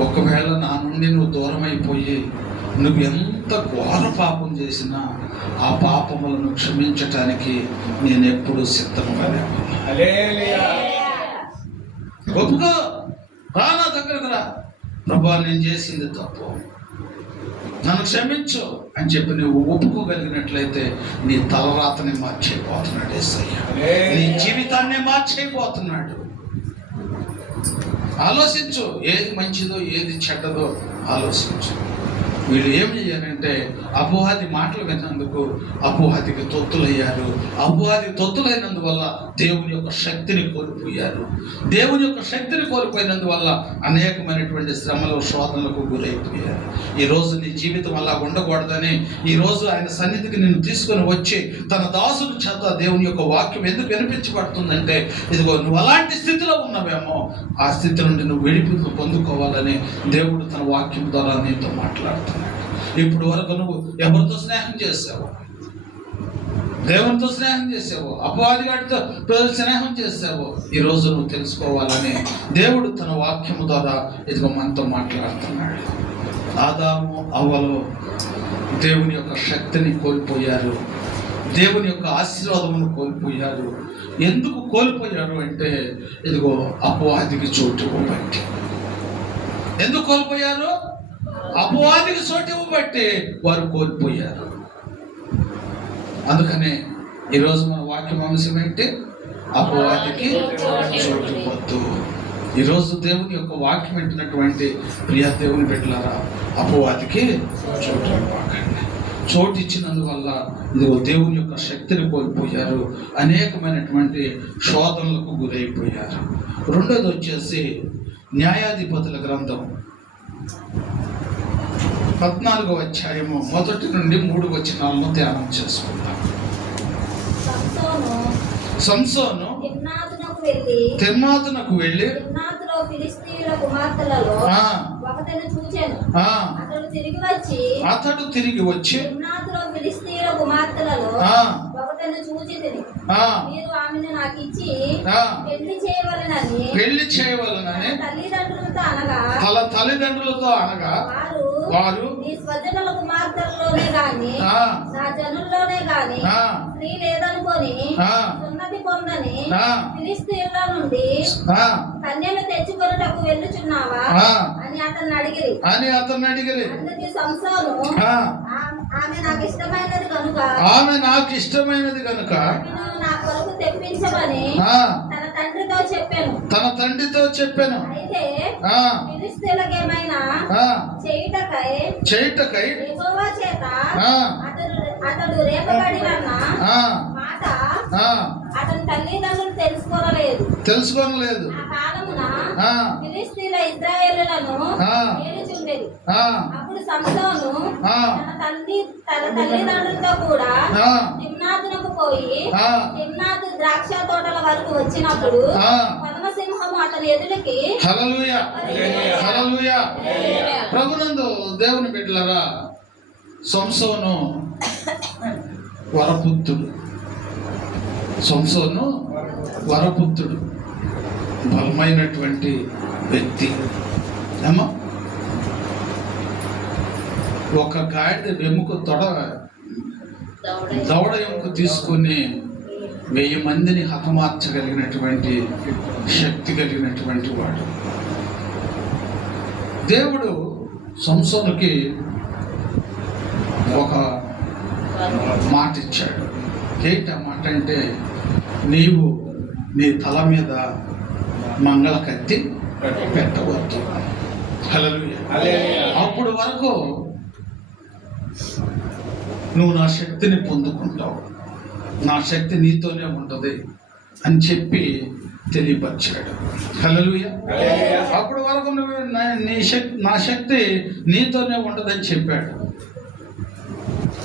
ఒకవేళ నా నుండి నువ్వు దూరం అయిపోయి నువ్వు ఎంత ఘోర పాపం చేసినా ఆ పాపములను క్షమించటానికి నేను ఎప్పుడు సిద్ధంగానే ఉన్నా. ఒప్పుకో, రా నా దగ్గరకు రా, ప్రభువా నేను చేసింది తప్పు, నన్ను క్షమించు అని చెప్పి నువ్వు ఒప్పుకోగలిగినట్లయితే నీ తలరాతని మార్చేయబోతున్నాడు యేసయ్య. నీ జీవితాన్ని మార్చేయబోతున్నాడు. ఆలోచించు, ఏది మంచిదో ఏది చెడ్డదో ఆలోచించు. వీళ్ళు ఏం చేయాలంటే అపవాది మాటలు విన్నందుకు అపవాదికి తొత్తులయ్యారు. అపవాది తొత్తులైనందువల్ల దేవుని యొక్క శక్తిని కోల్పోయారు. దేవుని యొక్క శక్తిని కోల్పోయినందువల్ల అనేకమైనటువంటి శ్రమలు, శోధనలకు గురైపోయారు. ఈరోజు నీ జీవితం అలా ఉండకూడదని ఈరోజు ఆయన సన్నిధికి నిన్ను తీసుకొని వచ్చి తన దాసుని చేత దేవుని యొక్క వాక్యం ఎందుకు వినిపించబడుతుందంటే, ఇదిగో నువ్వు అలాంటి స్థితిలో ఉన్నావేమో, ఆ స్థితి నుండి నువ్వు విడిపింపు పొందుకోవాలని దేవుడు తన వాక్యం ద్వారా నీతో మాట్లాడుతున్నాడు. ఇప్పుడు వరకు నువ్వు ఎవరితో స్నేహం చేసావు? దేవునితో స్నేహం చేసావు, అపవాదిగాడితో స్నేహం చేసావు. ఈరోజు నువ్వు తెలుసుకోవాలని దేవుడు తన వాక్యము ద్వారా ఇదిగో మనతో మాట్లాడుతున్నాడు. ఆదాము అవ్వలు దేవుని యొక్క శక్తిని కోల్పోయారు, దేవుని యొక్క ఆశీర్వాదమును కోల్పోయారు. ఎందుకు కోల్పోయారు అంటే ఇదిగో అపవాదికి చోటు ఇవ్వబట్టి. ఎందుకు కోల్పోయారు? అపవాదికి చోటు ఇవ్వబట్టి వారు కోల్పోయారు. అందుకనే ఈరోజు మన వాక్యం అంశం ఏంటి? అపవాదికి చోటు ఇవ్వద్దు. ఈరోజు దేవుని యొక్క వాక్యం వింటున్నటువంటి ప్రియ దేవుని బిడ్డలారా, అపవాదికి చోటు ఇవ్వకండి. చోటు ఇచ్చినందువల్ల ఇదిగో దేవుని యొక్క శక్తిని కోల్పోయారు, అనేకమైనటువంటి శోధనలకు గురైపోయారు. రెండోది వచ్చేసి న్యాయాధిపతుల గ్రంథం 14వ అధ్యాయము 1 నుండి 3 వచనాలను ధ్యానం చేసుకుందాం. సంసోను తిమ్నాతునకు వెళ్ళి అతడు తిరిగి వచ్చి పెళ్లి చేయవలనని తన తల్లిదండ్రులతో అనగా వారు గాని నా జనుల్లోనే గాని స్త్రీ లేదనుకొని ఉన్నతి పొందని ఫిలిష్తీయుల నుండి కన్యను తెచ్చుకొనుటకు వెళ్ళుచున్నావా అని అతన్ని అడిగిరి. అందుకు సంసోను ఆమె నాకు ఇష్టమైనది కనుక నా కొరకు తెప్పించమని తన తండ్రితో చెప్పాను. అయితే ఫిలిష్తీయులకేమైనా చేయుటకై యెహోవా చేత అతడు రేపబడినన్న మాట అతని తల్లిదండ్రులు తెలుసుకోనలేదు. ఆ కాలమున ఫిలిష్తీయుల ఇశ్రాయేలులను ఏలుచుండెది. అప్పుడు సంసోను తన తల్లిదండ్రులతో కూడా తిమ్నాతునకు పోయి తిమ్నాతు ద్రాక్ష తోటల వరకు వచ్చినప్పుడు పద్మసింహము అతని ఎదుటికి ప్రభునందు దేవుని బిడ్డలారా, సంసోను వరపుత్రుడు, బలమైనటువంటి వ్యక్తి. ఏమో ఒక గాడిద వెముక దవడ ఎముక తీసుకొని 1000 మందిని హతమార్చగలిగినటువంటి శక్తి కలిగినటువంటి వాడు. దేవుడు సంసోనుకి ఒక మాట ఇచ్చాడు. ఏంటి ఆ మాట అంటే, నీవు నీ తల మీద మంగళ కత్తి పెట్టవద్దు. హల్లెలూయా. అప్పుడు వరకు నువ్వు నా శక్తిని పొందుకుంటావు, నా శక్తి నీతోనే ఉంటుంది అని చెప్పి తెలియపరిచాడు. హల్లెలూయా. అప్పుడు వరకు నువ్వు నా శక్తి నీతోనే ఉండదని చెప్పాడు.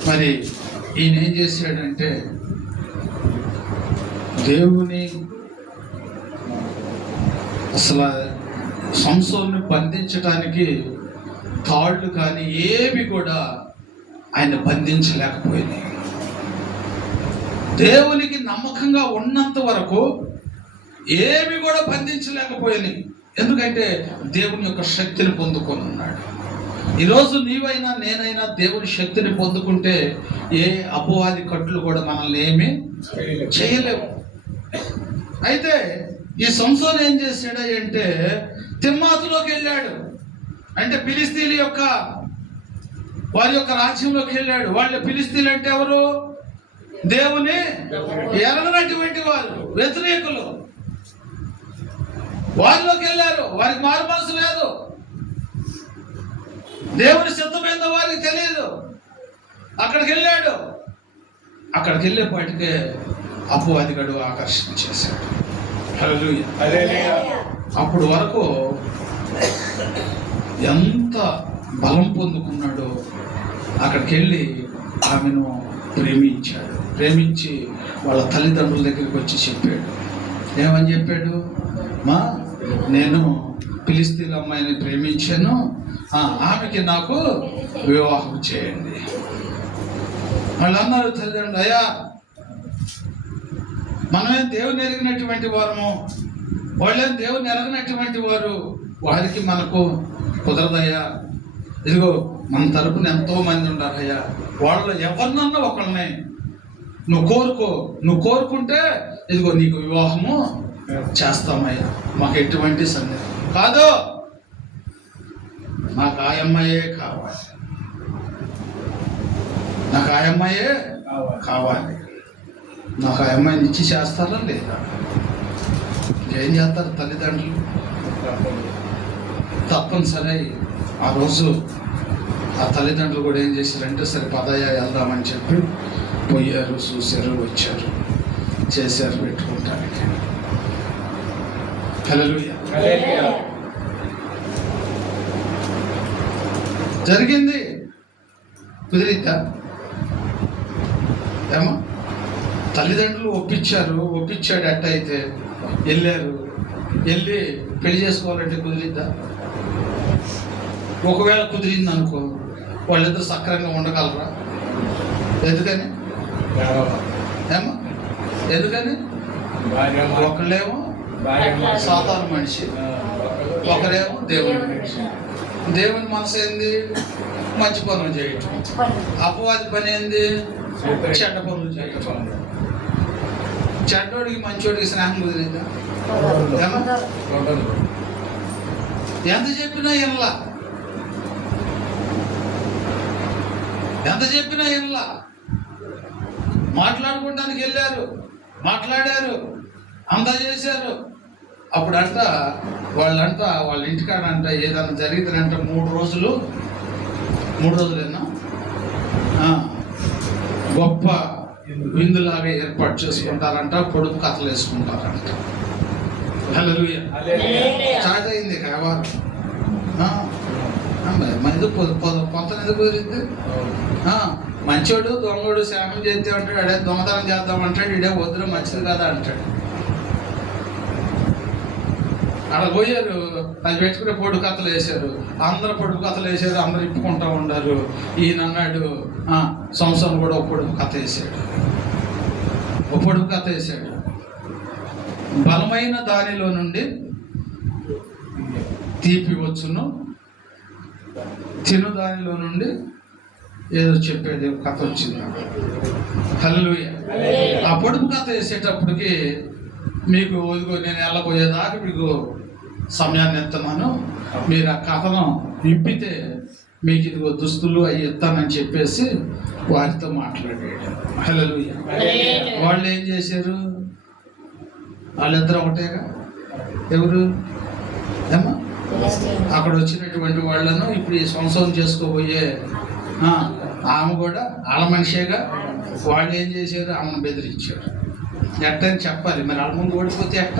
మరి ఈయన ఏం చేశాడంటే, దేవుని అసలు సంసోన్ని బంధించడానికి తాళ్ళు కానీ ఏవి కూడా ఆయన బంధించలేకపోయినాయి. దేవునికి నమ్మకంగా ఉన్నంత వరకు ఏవి కూడా బంధించలేకపోయినాయి. ఎందుకంటే దేవుని యొక్క శక్తిని పొందుకొని ఉన్నాడు. ఈరోజు నీవైనా నేనైనా దేవుని శక్తిని పొందుకుంటే ఏ అపవాది కట్లు కూడా మనల్ని ఏమీ చేయలేవు. అయితే ఈ సంసోను ఏం చేశాడు అంటే, తిమ్నాతులోకి వెళ్ళాడు. అంటే ఫిలిష్తీయుల వారి యొక్క రాజ్యంలోకి వెళ్ళాడు. వాళ్ళ ఫిలిష్తీయులు అంటే ఎవరు? దేవుని ఎరగనటువంటి వారు, వ్యతిరేకులు. వారిలోకి వెళ్ళారు. వారికి మారు మనసు లేదు, దేవుని సిద్ధమైందో వారికి తెలియదు. అక్కడికి వెళ్ళాడు. అక్కడికి వెళ్ళేపాటికే అపవాదిగాడు ఆకర్షణ చేశాడు. హల్లెలూయా. అప్పుడు వరకు ఎంత బలం పొందుకున్నాడో అక్కడికి వెళ్ళి ఆమెను ప్రేమించి వాళ్ళ తల్లిదండ్రుల దగ్గరికి వచ్చి చెప్పాడు. ఏమని చెప్పాడు? నేను ఫిలిష్తీయుల అమ్మాయిని ప్రేమించాను, ఆమెకి నాకు వివాహం చేయండి. వాళ్ళు అన్నారు తల్లిదండ్రులు, అయ్యా మనమే దేవుని ఎరిగినటువంటి వారము, వాళ్ళేం దేవుని ఎరగినటువంటి వారు, వారికి మనకు కుదరదయ్యా. ఇదిగో మన తరపున ఎంతో మంది ఉండాలయ్యా, వాళ్ళు ఎవరినన్నా ఒకళ్ళని నువ్వు కోరుకుంటే ఇదిగో నీకు వివాహము చేస్తామయ్యా, మాకు ఎటువంటి సందేహం కాదు, నాకు ఆ అమ్మాయే కావాలి, నాకు ఆ అమ్మాయే కావాలి. నాకు ఆ అమ్మాయిని ఇచ్చి చేస్తారా లేదా? ఏం చేస్తారు తల్లిదండ్రులు? తప్పనిసరి ఆ రోజు ఆ తల్లిదండ్రులు కూడా ఏం చేశారంటే, సరే పదయ్య వెళ్దామని చెప్పి పోయారు, చూశారు, వచ్చారు, చేశారు పెట్టుకుంటానికి. హల్లెలూయా. జరిగింది. కుదిరిద్దా? ఏమో తల్లిదండ్రులు ఒప్పించాడు. అట్టయితే వెళ్ళి పెళ్లి చేసుకోవాలంటే కుదిరిద్దా? ఒకవేళ కుదిరింది అనుకో, వాళ్ళిద్దరు సక్రంగా ఉండగలరా? ఎందుకని? ఏమో ఎందుకని? ఒకళ్ళేమో సాతాను మనిషి, ఒకరేమో దేవుని మనిషి. దేవుని మనసు ఏంది? మంచి పనులు చేయటం. అపవాది పని ఏంది? చెడ్డ పనులు చేయటం. చెడ్డోడికి మంచోడికి స్నేహం కుదిరిందా? ఎంత చెప్పినా ఇనలా, ఎంత చెప్పినా ఇనలా. మాట్లాడుకోవడానికి వెళ్ళారు, మాట్లాడారు, అంతా చేశారు. అప్పుడంట వాళ్ళ ఇంటికాడంట ఏదైనా జరిగితేనంట 3 రోజులేనా గొప్ప విందులాగా ఏర్పాటు చేసుకుంటారంట, పొడుపు కథలు వేసుకుంటారంట. హల్లెలూయా. స్టార్ట్ అయింది వ్యవహారం. కొంత ఎందుకు కుదిరింది? మంచోడు దొంగోడు శామం చేస్తే అంటాడు, అడే దొంగతనం చేద్దామంటాడు, ఇడే వద్దున మంచిది కదా అంటాడు. అక్కడ పోయారు, అది పెట్టుకునే పొడుపు కథలు వేశారు, అందరూ పొడుపు కథలు వేశారు, అందరూ ఇప్పుకుంటూ ఉన్నారు. ఈయన అన్నాడు సంవత్సరం కూడా ఒక పొడుపు కథ వేసాడు, ఒక పొడుపు కథ వేసాడు. బలమైన దానిలో నుండి తీపి వచ్చును, తిను దానిలో నుండి ఏదో చెప్పేది కథ వచ్చింది. హల్లెలూయా. ఆ పొడుపు కథ వేసేటప్పటికి మీకు ఇదిగో నేను వెళ్ళబోయేదాకా మీకు సమయాన్ని ఎత్తన్నాను, మీరు ఆ కథను విప్పితే మీకు ఇదిగో దుస్తులు అవి ఇస్తానని చెప్పేసి వారితో మాట్లాడాడు. హల్లెలూయా. వాళ్ళు ఏం చేశారు? వాళ్ళిద్దరు ఒకటేగా. ఎవరు? ఏమా అక్కడ వచ్చినటువంటి వాళ్ళను ఇప్పుడు ఈ సంవత్సరం చేసుకోబోయే ఆమె కూడా వాళ్ళ మనిషేగా. వాళ్ళు ఏం చేశారు? ఆమెను బెదిరించారు. ఎట్టని చెప్పాలి, మరి వాళ్ళ ముందు ఓడిపోతే ఎట్ట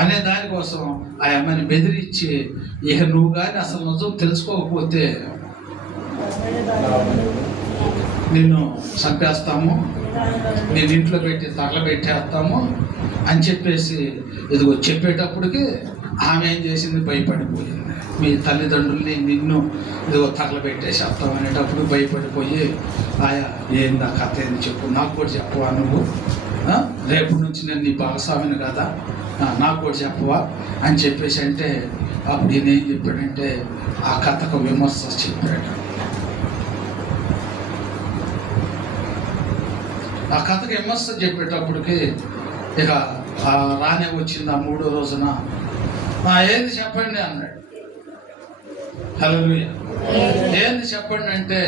అనే దానికోసం ఆ అమ్మాయిని బెదిరించి, ఇక నువ్వు కానీ అసలు నిజం తెలుసుకోకపోతే నిన్ను చంపేస్తాము, నేను ఇంట్లో పెట్టి తగలబెట్టేస్తాము అని చెప్పేసి ఇదిగో చెప్పేటప్పటికి ఆమె ఏం చేసింది? భయపడిపోయింది. మీ తల్లిదండ్రుల్ని నిన్ను ఇదిగో తగలబెట్టేసేస్తాం అనేటప్పుడు భయపడిపోయి, ఆయా ఏందా కథ ఏంది చెప్పు, నాకు కూడా చెప్పవా నువ్వు, రేపు నుంచి నేను నీ భాగస్వామిని కదా, నాకు కూడా చెప్పవా అని చెప్పేసి అంటే, అప్పుడు ఈయన ఏం చెప్పాడంటే ఆ కథకు విమర్శ చెప్పాడు. ఆ కథకు విమర్శ చెప్పేటప్పటికి ఇక రానే వచ్చింది. ఆ 3వ రోజున ఏంది చెప్పండి అన్నాడు. హల్లెలూయా. ఏంది చెప్పండి అంటే,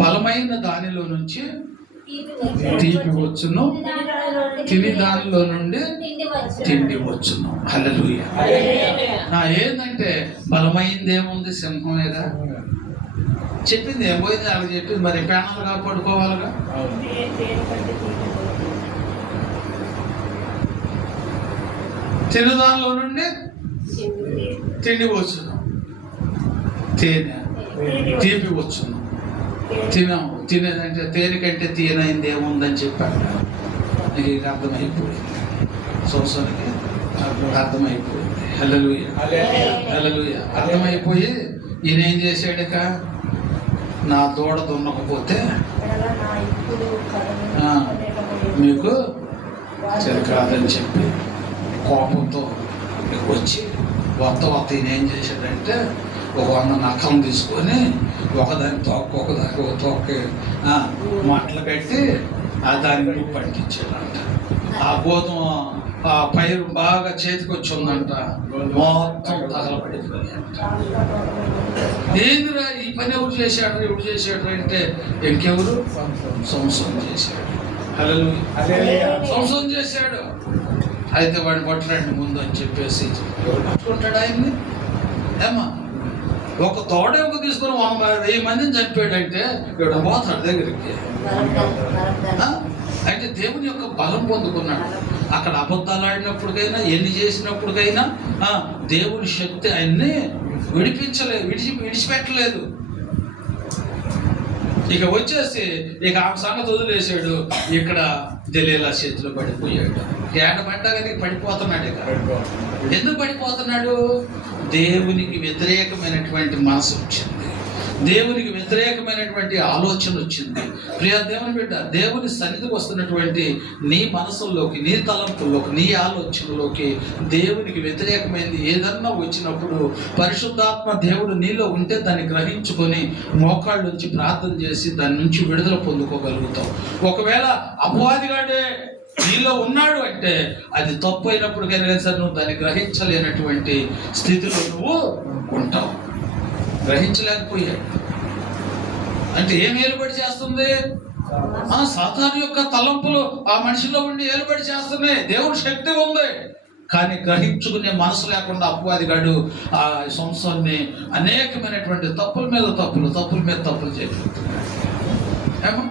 బలమైన దానిలో నుంచి తీపి వచ్చును, తిని దానిలో నుండి తిండి వచ్చును. హల్లెలూయా. ఏంటంటే బలమైంది ఏముంది? సింహమేగా. చెప్పింది ఏమైంది? అలా చెప్పింది. మరి ప్రాణాలుగా పడుకోవాలిగా. తినదానిలో నుండి తిండి వచ్చును, తేనె తీపి వచ్చును. తినేదంటే తేనెకంటే తీయనైంది ఏముందని చెప్పాడు. నీకు అర్థమైపోయింది, సంవత్సరానికి అర్థమైపోయింది. హల్లెలూయా. హల్లెలూయా. అర్థమైపోయి ఈయన ఏం చేశాడక, నా దూడ దున్నకపోతే మీకు కాదని చెప్పి కోపంతో వచ్చి వత్త ఈయన ఏం చేశాడంటే ఒక 100 నక్కలు తీసుకొని ఒకదాని తోక్కి మట్టలు కట్టి దానికి పట్టించాడంట. ఆ భూతం ఆ పైరు బాగా చేతికి వచ్చి ఉందంట, మొత్తం తగలబడిపోయాయంట. ఏందిరా ఈ పని ఎవరు చేశాడు అంటే ఇంకెవరు? సంసోను చేశాడు. హల్లెలూయా. సంసోను చేశాడు. అయితే వాడిని పట్టరండి ముందు అని చెప్పేసి పట్టుకుంటాడు ఆయన్ని. ఏమా ఒక తోడ తీసుకుని 1000 మందిని చంపాడంటే ఇక్కడ పోతాడు దగ్గరికి. అంటే దేవుని యొక్క బలం పొందుకున్నాడు. అక్కడ అబద్ధాలు ఆడినప్పటికైనా, ఎన్ని చేసినప్పటికైనా దేవుని శక్తి ఆయన్ని విడిచిపెట్టలేదు. ఇక వచ్చేసి ఇక ఆ సంగతి వదిలేసాడు. ఇక్కడ దెలీలా చేతిలో పడిపోయాడు. ఏడ పడ్డాగానే పడిపోతున్నాడు. ఇక ఎందుకు పడిపోతున్నాడు? దేవునికి వ్యతిరేకమైనటువంటి మనసు వచ్చింది, దేవునికి వ్యతిరేకమైనటువంటి ఆలోచన వచ్చింది. ప్రియ దేవుని బిడ్డ, దేవుని సన్నిధికి వస్తున్నటువంటి నీ మనసుల్లోకి, నీ తలంపుల్లోకి, నీ ఆలోచనలోకి దేవునికి వ్యతిరేకమైనది ఏదన్నా వచ్చినప్పుడు పరిశుద్ధాత్మ దేవుడు నీలో ఉంటే దాన్ని గ్రహించుకొని మోకాళ్ళ నుంచి ప్రార్థన చేసి దాని నుంచి విడుదల పొందుకోగలుగుతాం. ఒకవేళ అపవాదిగాడే నీలో ఉన్నాడు అంటే అది తప్పు అయినప్పుడు కనుక సరే నువ్వు దాన్ని గ్రహించలేనటువంటి స్థితిలో నువ్వు ఉంటావు. గ్రహించలేకపోయాడు అంటే ఏం ఏలుబడి చేస్తుంది? సాతాను యొక్క తలంపులు ఆ మనిషిలో ఉండి ఏలుబడి చేస్తున్నాయి. దేవుని శక్తి ఉంది, కానీ గ్రహించుకునే మనసు లేకుండా అపవాదిగాడు ఆ సంసాన్ని అనేకమైనటువంటి తప్పుల మీద తప్పులు చేస్తున్నాడు. ఏమో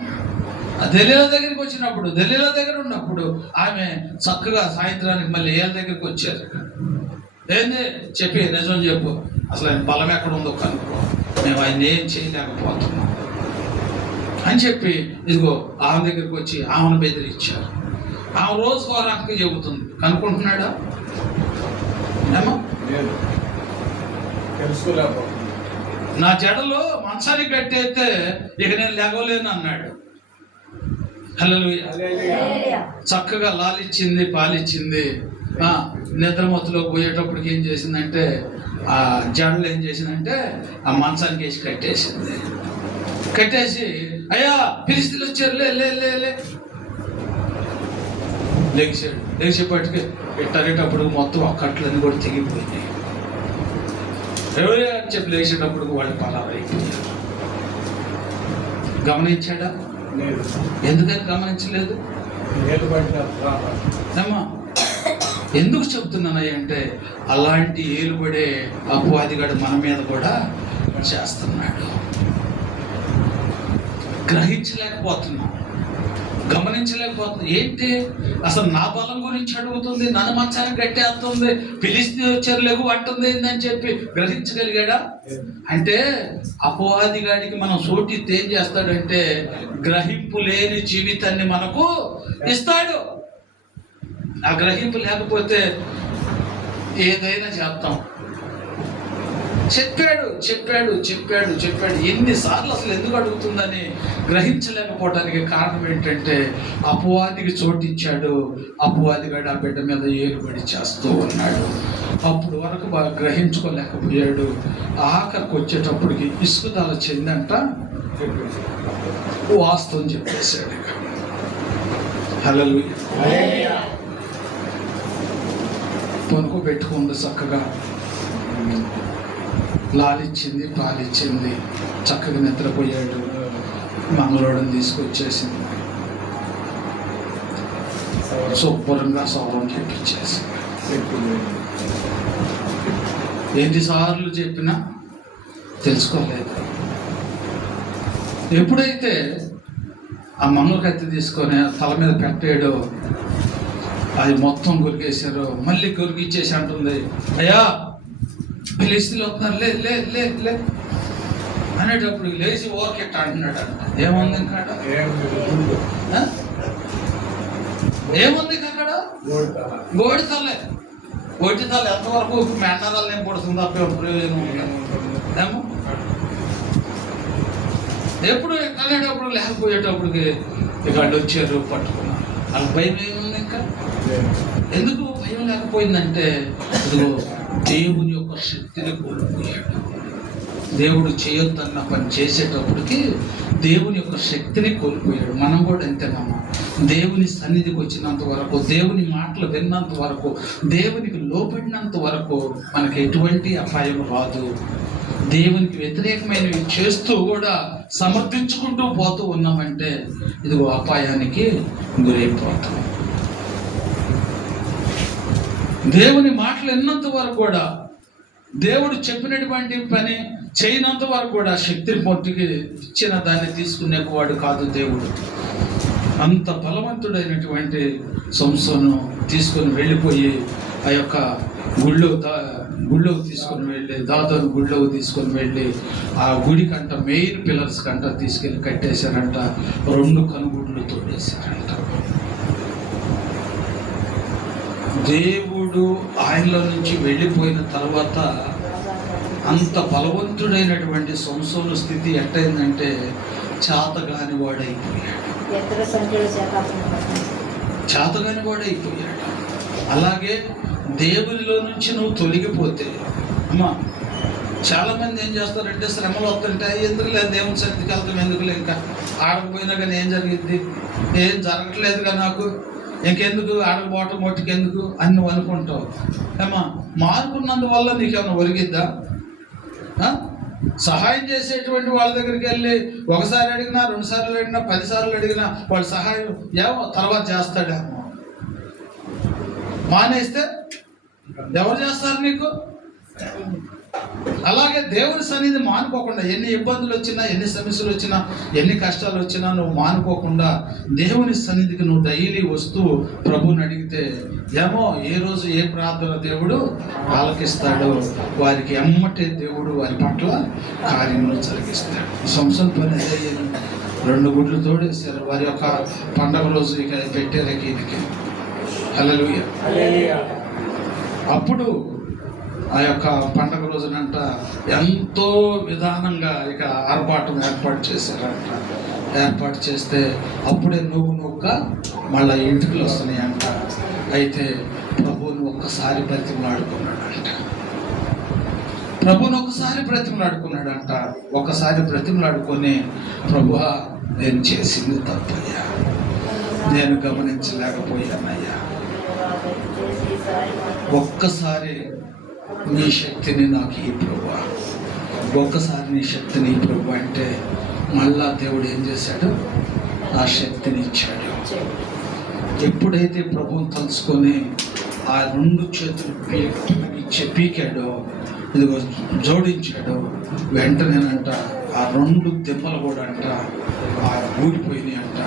దెలీలా దగ్గరికి వచ్చినప్పుడు, దెలీలా దగ్గర ఉన్నప్పుడు ఆమె చక్కగా సాయంత్రానికి మళ్ళీ ఏళ్ళ దగ్గరికి వచ్చారు. ఏంది చెప్పి నిజం చెప్పు, అసలు ఆయన బలం ఎక్కడ ఉందో కనుక్కో, మేము ఆయన ఏం చేయలేకపోతున్నాం అని చెప్పి ఇదిగో ఆమె దగ్గరికి వచ్చి ఆమెను బెదిరించారు. ఆమె రోజుకో రకంగా చెబుతుంది. కనుక్కుంటున్నాడా? ఏమో నా జడలో మంచానికి కట్టేస్తే ఇక నేను లేగలేను అన్నాడు. హల్లెలూయా. చక్కగా లాలిచ్చింది, పాలిచ్చింది. నిద్రమత్తులోకి పోయేటప్పటికి ఏం చేసిందంటే ఆ జడలు ఏం చేసిందంటే ఆ మంచానికి వేసి కట్టేసింది. కట్టేసి అయ్యా ఫిలిష్తీయులు వచ్చారు, లే లే లే లే లెగిసాడు. లెగిసేపటికి ఇట్టరేటప్పుడు మొత్తం ఆ కట్లన్నీ కూడా తెగిపోయినాయి. ఎవరే అని చెప్పి లేచేటప్పుడు వాళ్ళు పలారైపోయారు. గమనించాడా? ఎందుకని గమనించలేదు? ఏమా ఎందుకు చెప్తున్నానయ్య అంటే అలాంటి ఏలుబడే అపవాదిగాడు మన మీద కూడా చేస్తున్నాడు. గ్రహించలేకపోతున్నాం, గమనించలేకపోతున్నాం. ఏంటి అసలు నా బలం గురించి అడుగుతుంది, నన్ను మంచానికి కట్టేస్తుంది, ఫిలిష్తీయులు వచ్చారు లేవు అంటుంది ఏందని చెప్పి గ్రహించగలిగాడా? అంటే అపవాదిగాడికి మనం సోటిస్తే ఏం చేస్తాడంటే గ్రహింపు లేని జీవితాన్ని మనకు ఇస్తాడు. ఆ గ్రహింపు లేకపోతే ఏదైనా చేస్తాం. చెప్పాడు ఎన్నిసార్లు అసలు ఎందుకు అడుగుతుందని గ్రహించలేకపోవడానికి కారణం ఏంటంటే అపవాదికి చోటిచ్చాడు. అపవాదిగాడు ఆ బిడ్డ మీద ఏలుబడి చేస్తూ ఉన్నాడు. అప్పుడు వరకు బాగా గ్రహించుకోలేకపోయాడు. ఆఖరికి వచ్చేటప్పటికి ఇసుకుదల చెందంట వాస్తవం చెప్పేశాడు. హల్లెలూయా. పనుకోబెట్టుకుంది, చక్కగా లాలిచ్చింది, పాలిచ్చింది, చక్కగా నిద్రపోయాడు. మంగళవాడిని తీసుకొచ్చేసింది, శుభ్రంగా సౌరం చేపించేసింది. ఎన్నిసార్లు చెప్పినా తెలుసుకోలేదు. ఎప్పుడైతే ఆ మంగళకత్తి తీసుకొని తల మీద పెట్టాడో అది మొత్తం గురికేశారు. మళ్ళీ గురికిచ్చేసి అంటుంది, అయ్యా ఫిలిష్తీయులు వస్తున్నారు, లే లే లే లే అనేటప్పుడు లేచి ఓకెట్ అంటున్నాడు అంట. ఏముంది ఇంకా ఏముంది అక్కడ? గోడి తల్లే. గోడి తల ఎంతవరకు మెండరాలు ఏం పడుతుంది తప్ప ప్రయోజనం ఏమో. ఎప్పుడు ఎక్కడేటప్పుడు లేకపోయేటప్పటికి ఇక వాళ్ళు వచ్చారు, పట్టుకున్నారు. వాళ్ళకి భయం ఏముంది ఇంకా? ఎందుకు భయం లేకపోయిందంటే ఇదిగో దేవుని యొక్క శక్తిని కోల్పోయాడు. దేవుడు చేయొద్దన్న పని చేసేటప్పటికి దేవుని యొక్క శక్తిని కోల్పోయాడు. మనం కూడా అంతేనమ్మా. దేవుని సన్నిధికి వచ్చినంత వరకు, దేవుని మాటలు విన్నంత వరకు, దేవునికి లోబడినంత వరకు మనకి ఎటువంటి అపాయం రాదు. దేవునికి వ్యతిరేకమైనవి చేస్తూ కూడా సమర్థించుకుంటూ పోతూ ఉన్నామంటే ఇదిగో అపాయానికి గురైపోతాం. దేవుని మాటలు విన్నంత వరకు కూడా, దేవుడు చెప్పినటువంటి పని చేయనంత వరకు కూడా శక్తిని పొట్టికి ఇచ్చిన దాన్ని తీసుకునేవాడు కాదు దేవుడు. అంత బలవంతుడైనటువంటి సంసోను తీసుకొని వెళ్ళిపోయి ఆ యొక్క గుళ్ళోకి తీసుకొని వెళ్ళి, దాదాపు గుళ్ళోకి తీసుకొని వెళ్ళి ఆ గుడి కంట మెయిన్ పిల్లర్స్ కంట తీసుకెళ్ళి కట్టేశారంట. 2 కనుగుడ్లు తోడేశారంట. దేవుడు ఆయనలో నుంచి వెళ్ళిపోయిన తర్వాత అంత బలవంతుడైనటువంటి సంసోను స్థితి ఎట్టయిందంటే చేతగాని వాడైపోయాడు. ఎత్తర సంఖ్యలో చేపడుతున్నారు. చేతగాని వాడైపోయాడు. అలాగే దేవునిలో నుంచి నువ్వు తొలగిపోతే అమ్మా, చాలామంది ఏం చేస్తారంటే శ్రమలు వస్తుంటే ఎందుకు లేదు దేవుని సన్నిధికి వెళ్తాం, ఎందుకులే ఇంకా ఆడకపోయినా కానీ ఏం జరిగింది, ఏం జరగట్లేదుగా నాకు, ఇంకెందుకు ఆడకపోవటం మొట్టుకు ఎందుకు అని నువ్వు అనుకుంటావు. ఏమా, మారుకున్నందువల్ల నీకేమైనా ఒరిగిద్దా? సహాయం చేసేటువంటి వాళ్ళ దగ్గరికి వెళ్ళి ఒకసారి అడిగినా, 2 సార్లు అడిగినా, 10 సార్లు అడిగినా వాడు సహాయం ఏమో తర్వాత చేస్తాడేమో. మానేస్తే ఎవరు చేస్తారు నీకు? అలాగే దేవుని సన్నిధి మానుకోకుండా ఎన్ని ఇబ్బందులు వచ్చినా, ఎన్ని సమస్యలు వచ్చినా, ఎన్ని కష్టాలు వచ్చినా నువ్వు మానుకోకుండా దేవుని సన్నిధికి నువ్వు డైలీ వస్తూ ప్రభువుని అడిగితే ఏమో ఏ రోజు ఏ ప్రార్థన దేవుడు ఆలకిస్తాడో వారికి ఎమ్మటే దేవుడు వారి పట్ల కార్యములు జరిగిస్తాడు. సంవత్సరం పని అదే 2 గుడ్లు తోడేశారు. వారి యొక్క పండగ రోజు ఇక పెట్టారు ఈయనకి. హల్లెలూయా. అప్పుడు ఆ యొక్క పండగ రోజునంట ఎంతో విధానంగా ఇక ఆర్భాటం ఏర్పాటు చేశారంట. ఏర్పాటు చేస్తే అప్పుడే నువ్వుగా మళ్ళీ ఇంటికి వస్తున్నాయంట. అయితే ప్రభువుని ఒక్కసారి బ్రతిమలాడుకున్నాడంట. ప్రభువుని ఒకసారి బ్రతిమలాడుకున్నాడంట. ఒకసారి బ్రతిమలాడుకొని, ప్రభువా నేను చేసింది తప్పయ్యా, నేను గమనించలేకపోయానయ్యా, ఒక్కసారి నీ శక్తిని నాకు ఈ ప్రభువా, ఒక్కసారి నీ శక్తిని ఈ ప్రభు అంటే మళ్ళా దేవుడు ఏం చేశాడు? ఆ శక్తిని ఇచ్చాడు. ఎప్పుడైతే ప్రభువుని తలుచుకొని ఆ 2 చేతులు పీకాడో, ఇదిగో జోడించాడో, వెంటనేనంట ఆ 2 దిమ్మలు కూడా అంట ఆ ఊడిపోయినాయి అంట.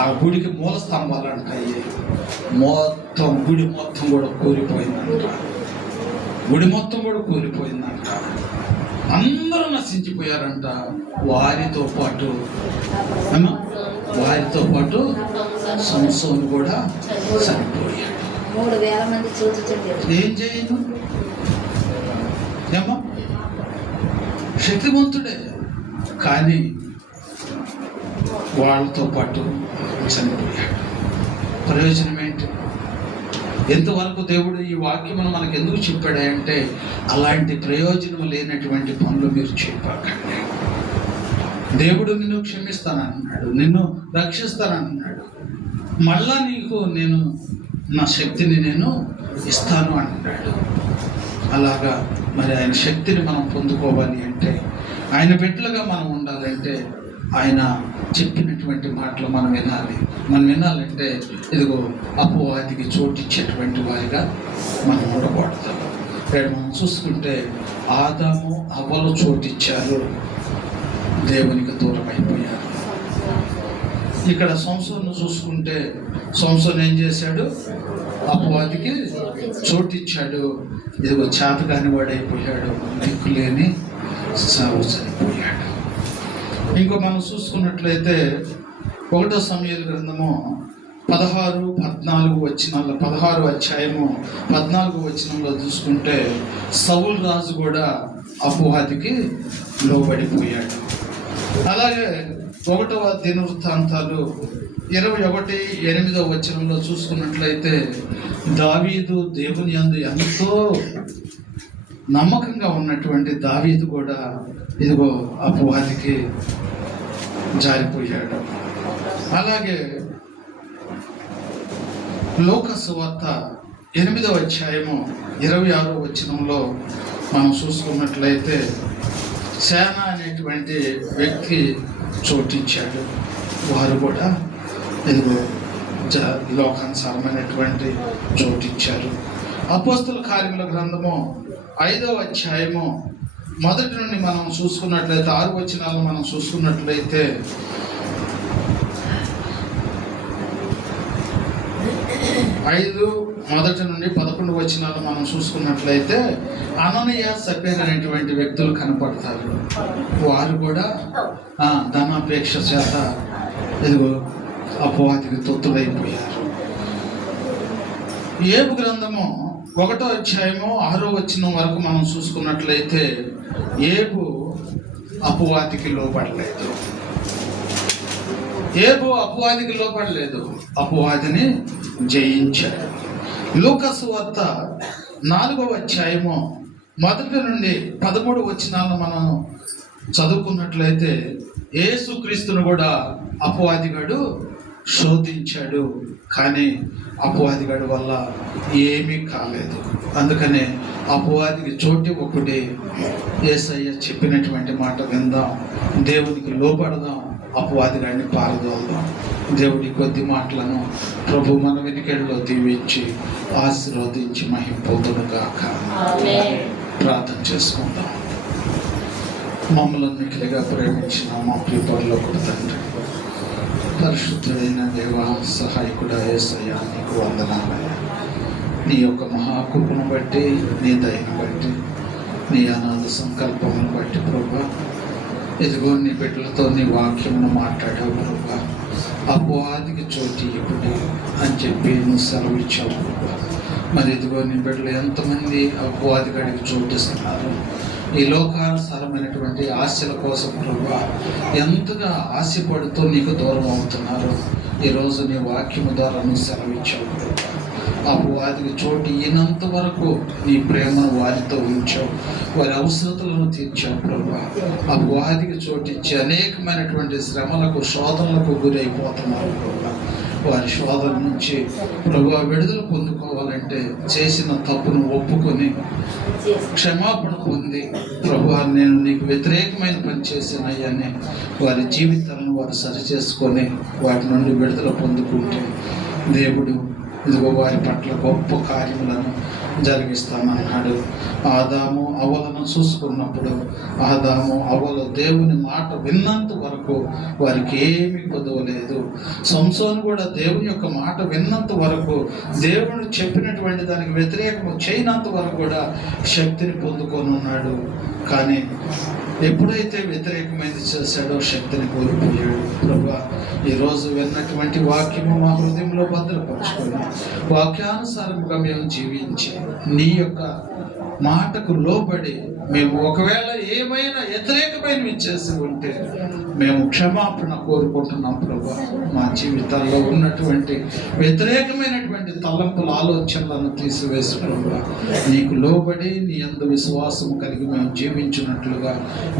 ఆ గుడికి మూల స్తంభాలు అంటాయి. మొత్తం గుడి మొత్తం కూడా కూలిపోయిందంట. గుడి మొత్తం కూడా కూలిపోయిందంట. అందరూ నశించిపోయారంట. వారితో పాటు సంసోను కూడా చనిపోయాడు. 3000 మంది చూచుచుండేది. ఏం చేయను ఏమో, శక్తివంతుడే కానీ వాళ్ళతో పాటు చనిపోయాడు. ప్రయోజనం ఏంటి? ఎంతవరకు దేవుడు ఈ వాక్యం మనకు ఎందుకు చెప్పాడంటే అలాంటి ప్రయోజనం లేనటువంటి పనులు మీరు చెప్పకండి. దేవుడు నిన్ను క్షమిస్తానన్నాడు, నిన్ను రక్షిస్తానన్నాడు, మళ్ళా నీకు నేను నా శక్తిని నేను ఇస్తాను అంటున్నాడు. అలాగా మరి ఆయన శక్తిని మనం పొందుకోవాలి అంటే, ఆయన బిడ్డలుగా మనం ఉండాలంటే ఆయన చెప్పినటువంటి మాటలు మనం వినాలి. మనం వినాలంటే ఇదిగో అపవాదికి చోటిచ్చేటువంటి వారిగా మనం ఉండకూడదు. మనం చూసుకుంటే ఆదాము అవ్వలు చోటిచ్చారు, దేవునికి దూరం అయిపోయారు. ఇక్కడ సంసోను చూసుకుంటే సంసోను ఏం చేశాడు? అపవాదికి చోటిచ్చాడు. ఇదిగో చేతగాని వాడైపోయాడు, దిక్కులేని సాగు చనిపోయాడు. ఇంకో మనం చూసుకున్నట్లయితే 1 సమూయేలు గ్రంథము 16-14 వచనాల్లో, 16 అధ్యాయము 14 వచనంలో చూసుకుంటే సౌలు రాజు కూడా అపవాదికి లోబడిపోయాడు. అలాగే 1వ దినవృత్తాంతాలు 21-8 వచనంలో చూసుకున్నట్లయితే దావీదు దేవుని యందు ఎంతో నమ్మకంగా ఉన్నటువంటి దావీదు కూడా ఇదిగో అపవాదికి జారిపోయాడు. అలాగే లోక సువార్త 8వ అధ్యాయము 26వ వచనంలో మనం చూసుకున్నట్లయితే సేన అనేటువంటి వ్యక్తి చోటిచ్చాడు. వారు కూడా ఇదిగో లోకానుసారమైనటువంటి చోటిచ్చారు. అపోస్తల కార్యముల గ్రంథము 5వ అధ్యాయము 1 నుండి మనం చూసుకున్నట్లయితే 6 వచనాలను మనం చూసుకున్నట్లయితే 5:1 నుండి 11 వచనాలు మనం చూసుకున్నట్లయితే అననీయ సప్పేర అనేటువంటి వ్యక్తులు కనపడతారు. వారు కూడా ధనాపేక్ష చేత ఇదిగో అపవాదికి తొత్తులైపోయారు. యోబు గ్రంథము 1వ అధ్యాయము 6వ వచనం వరకు మనం చూసుకున్నట్లయితే యోబు అపవాదికి లోపడలేదు. యోబు అపవాదికి లోపడలేదు, అపవాదిని జయించాడు. లూకా సువార్త 4వ అధ్యాయము 1 నుండి 13 వచనాలను మనం చదువుకున్నట్లయితే యేసుక్రీస్తును కూడా అపవాదిగాడు శోధించాడు, కానీ అపవాదిగాడి వల్ల ఏమీ కాలేదు. అందుకనే అపవాదికి చోటు ఒకటి యేసయ్య చెప్పినటువంటి మాట విందాం, దేవునికి లోపడదాం, అపవాదిగాడిని పారదోల్దాం. దేవుడి కొద్ది మాటలను ప్రభు మన వెనుకల్లో దీవించి ఆశీర్వదించి మహింపొందును గాక. ప్రార్థన చేసుకుందాం. మమ్మల్ని మిక్కిలిగా ప్రేమించిన మా ప్రియ పరలోకపు తండ్రి, పరిశుద్ధుడైన దేవ, సహాయకుడా యేసయ్యా, నీకు వందనాలయ్యా. నీ యొక్క మహాకృపను బట్టి, నీ దయను బట్టి, నీ అనాథ సంకల్పమును బట్టి ప్రభా, ఇదిగో నీ బిడ్డలతో నీ వాక్యమును మాట్లాడావు ప్రభా. అపవాదికి చోటు ఇవ్వడు అని చెప్పి నువ్వు సెలవు ఇచ్చావు ప్రభా. మరి ఇదిగో నీ బిడ్డలు ఎంతమంది అపవాదిగాడికి చోటిస్తున్నారు, ఈ లోకానుసారమైనటువంటి ఆశల కోసం ప్రభా ఎంతగా ఆశపడుతూ నీకు దూరం అవుతున్నారు. ఈరోజు నీ వాక్యము ద్వారా నువ్వు సెలవిచ్చావు ప్రభా. అపవాదికి చోటు ఈనంత వరకు నీ ప్రేమను వారితో ఉంచావు, వారి అవసరతలను తీర్చావు ప్రభా. అపవాదికి చోటు ఇచ్చి అనేకమైనటువంటి శ్రమలకు, శోధనలకు గురైపోతున్నారు ప్రభా. వారి శోధన నుంచి ప్రభా విడుదల పొందుకోవాలంటే చేసిన తప్పును ఒప్పుకొని క్షమాపణ పొంది ప్రభా నేను నీకు వ్యతిరేకమైన పని చేసినయ్యాన్ని వారి జీవితాలను వారు సరిచేసుకొని వాటి నుండి విడుదల పొందుకుంటే దేవుడు ఇదిగో వారి పట్ల గొప్ప కార్యములను జరిగిస్తానన్నాడు. ఆదాము అవ్వలను చూసుకున్నప్పుడు ఆదాము అవ్వలు దేవుని మాట విన్నంత వరకు వారికి ఏమీ కొదవలేదు. సంసోను కూడా దేవుని యొక్క మాట విన్నంత వరకు, దేవుడు చెప్పినటువంటి దానికి వ్యతిరేకం చేయనంత వరకు కూడా శక్తిని పొందుకొని ఉన్నాడు. కానీ ఎప్పుడైతే వ్యతిరేకమైనది చేశాడో శక్తిని కోల్పోయాడు. ప్రభా, ఈరోజు విన్నటువంటి వాక్యము మా హృదయంలో భద్రపరుచుకొని వాక్యానుసారముగా మేము జీవించి నీ యొక్క మాటకు లోబడి మేము ఒకవేళ ఏమైనా వ్యతిరేకమైనవి చేసి ఉంటే మేము క్షమాపణ కోరుకుంటున్నాం ప్రభా. మా జీవితాల్లో ఉన్నటువంటి వ్యతిరేకమైనటువంటి తలంపుల ఆలోచనలను తీసివేసి ప్రభా నీకు లోబడి నీ యందు విశ్వాసం కలిగి మేము జీవించినట్లుగా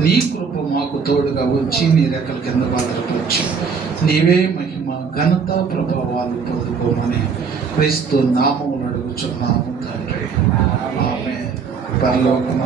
నీ కృప మాకు తోడుగా వచ్చి నీ రెక్కల కింద భద్రపరిచి నీవే మహిమ ఘనత ప్రభావాలు పొందుకోమని క్రీస్తు నామములు అడుగుచున్నాము తండ్రి. ఆమేన్. పరలోకము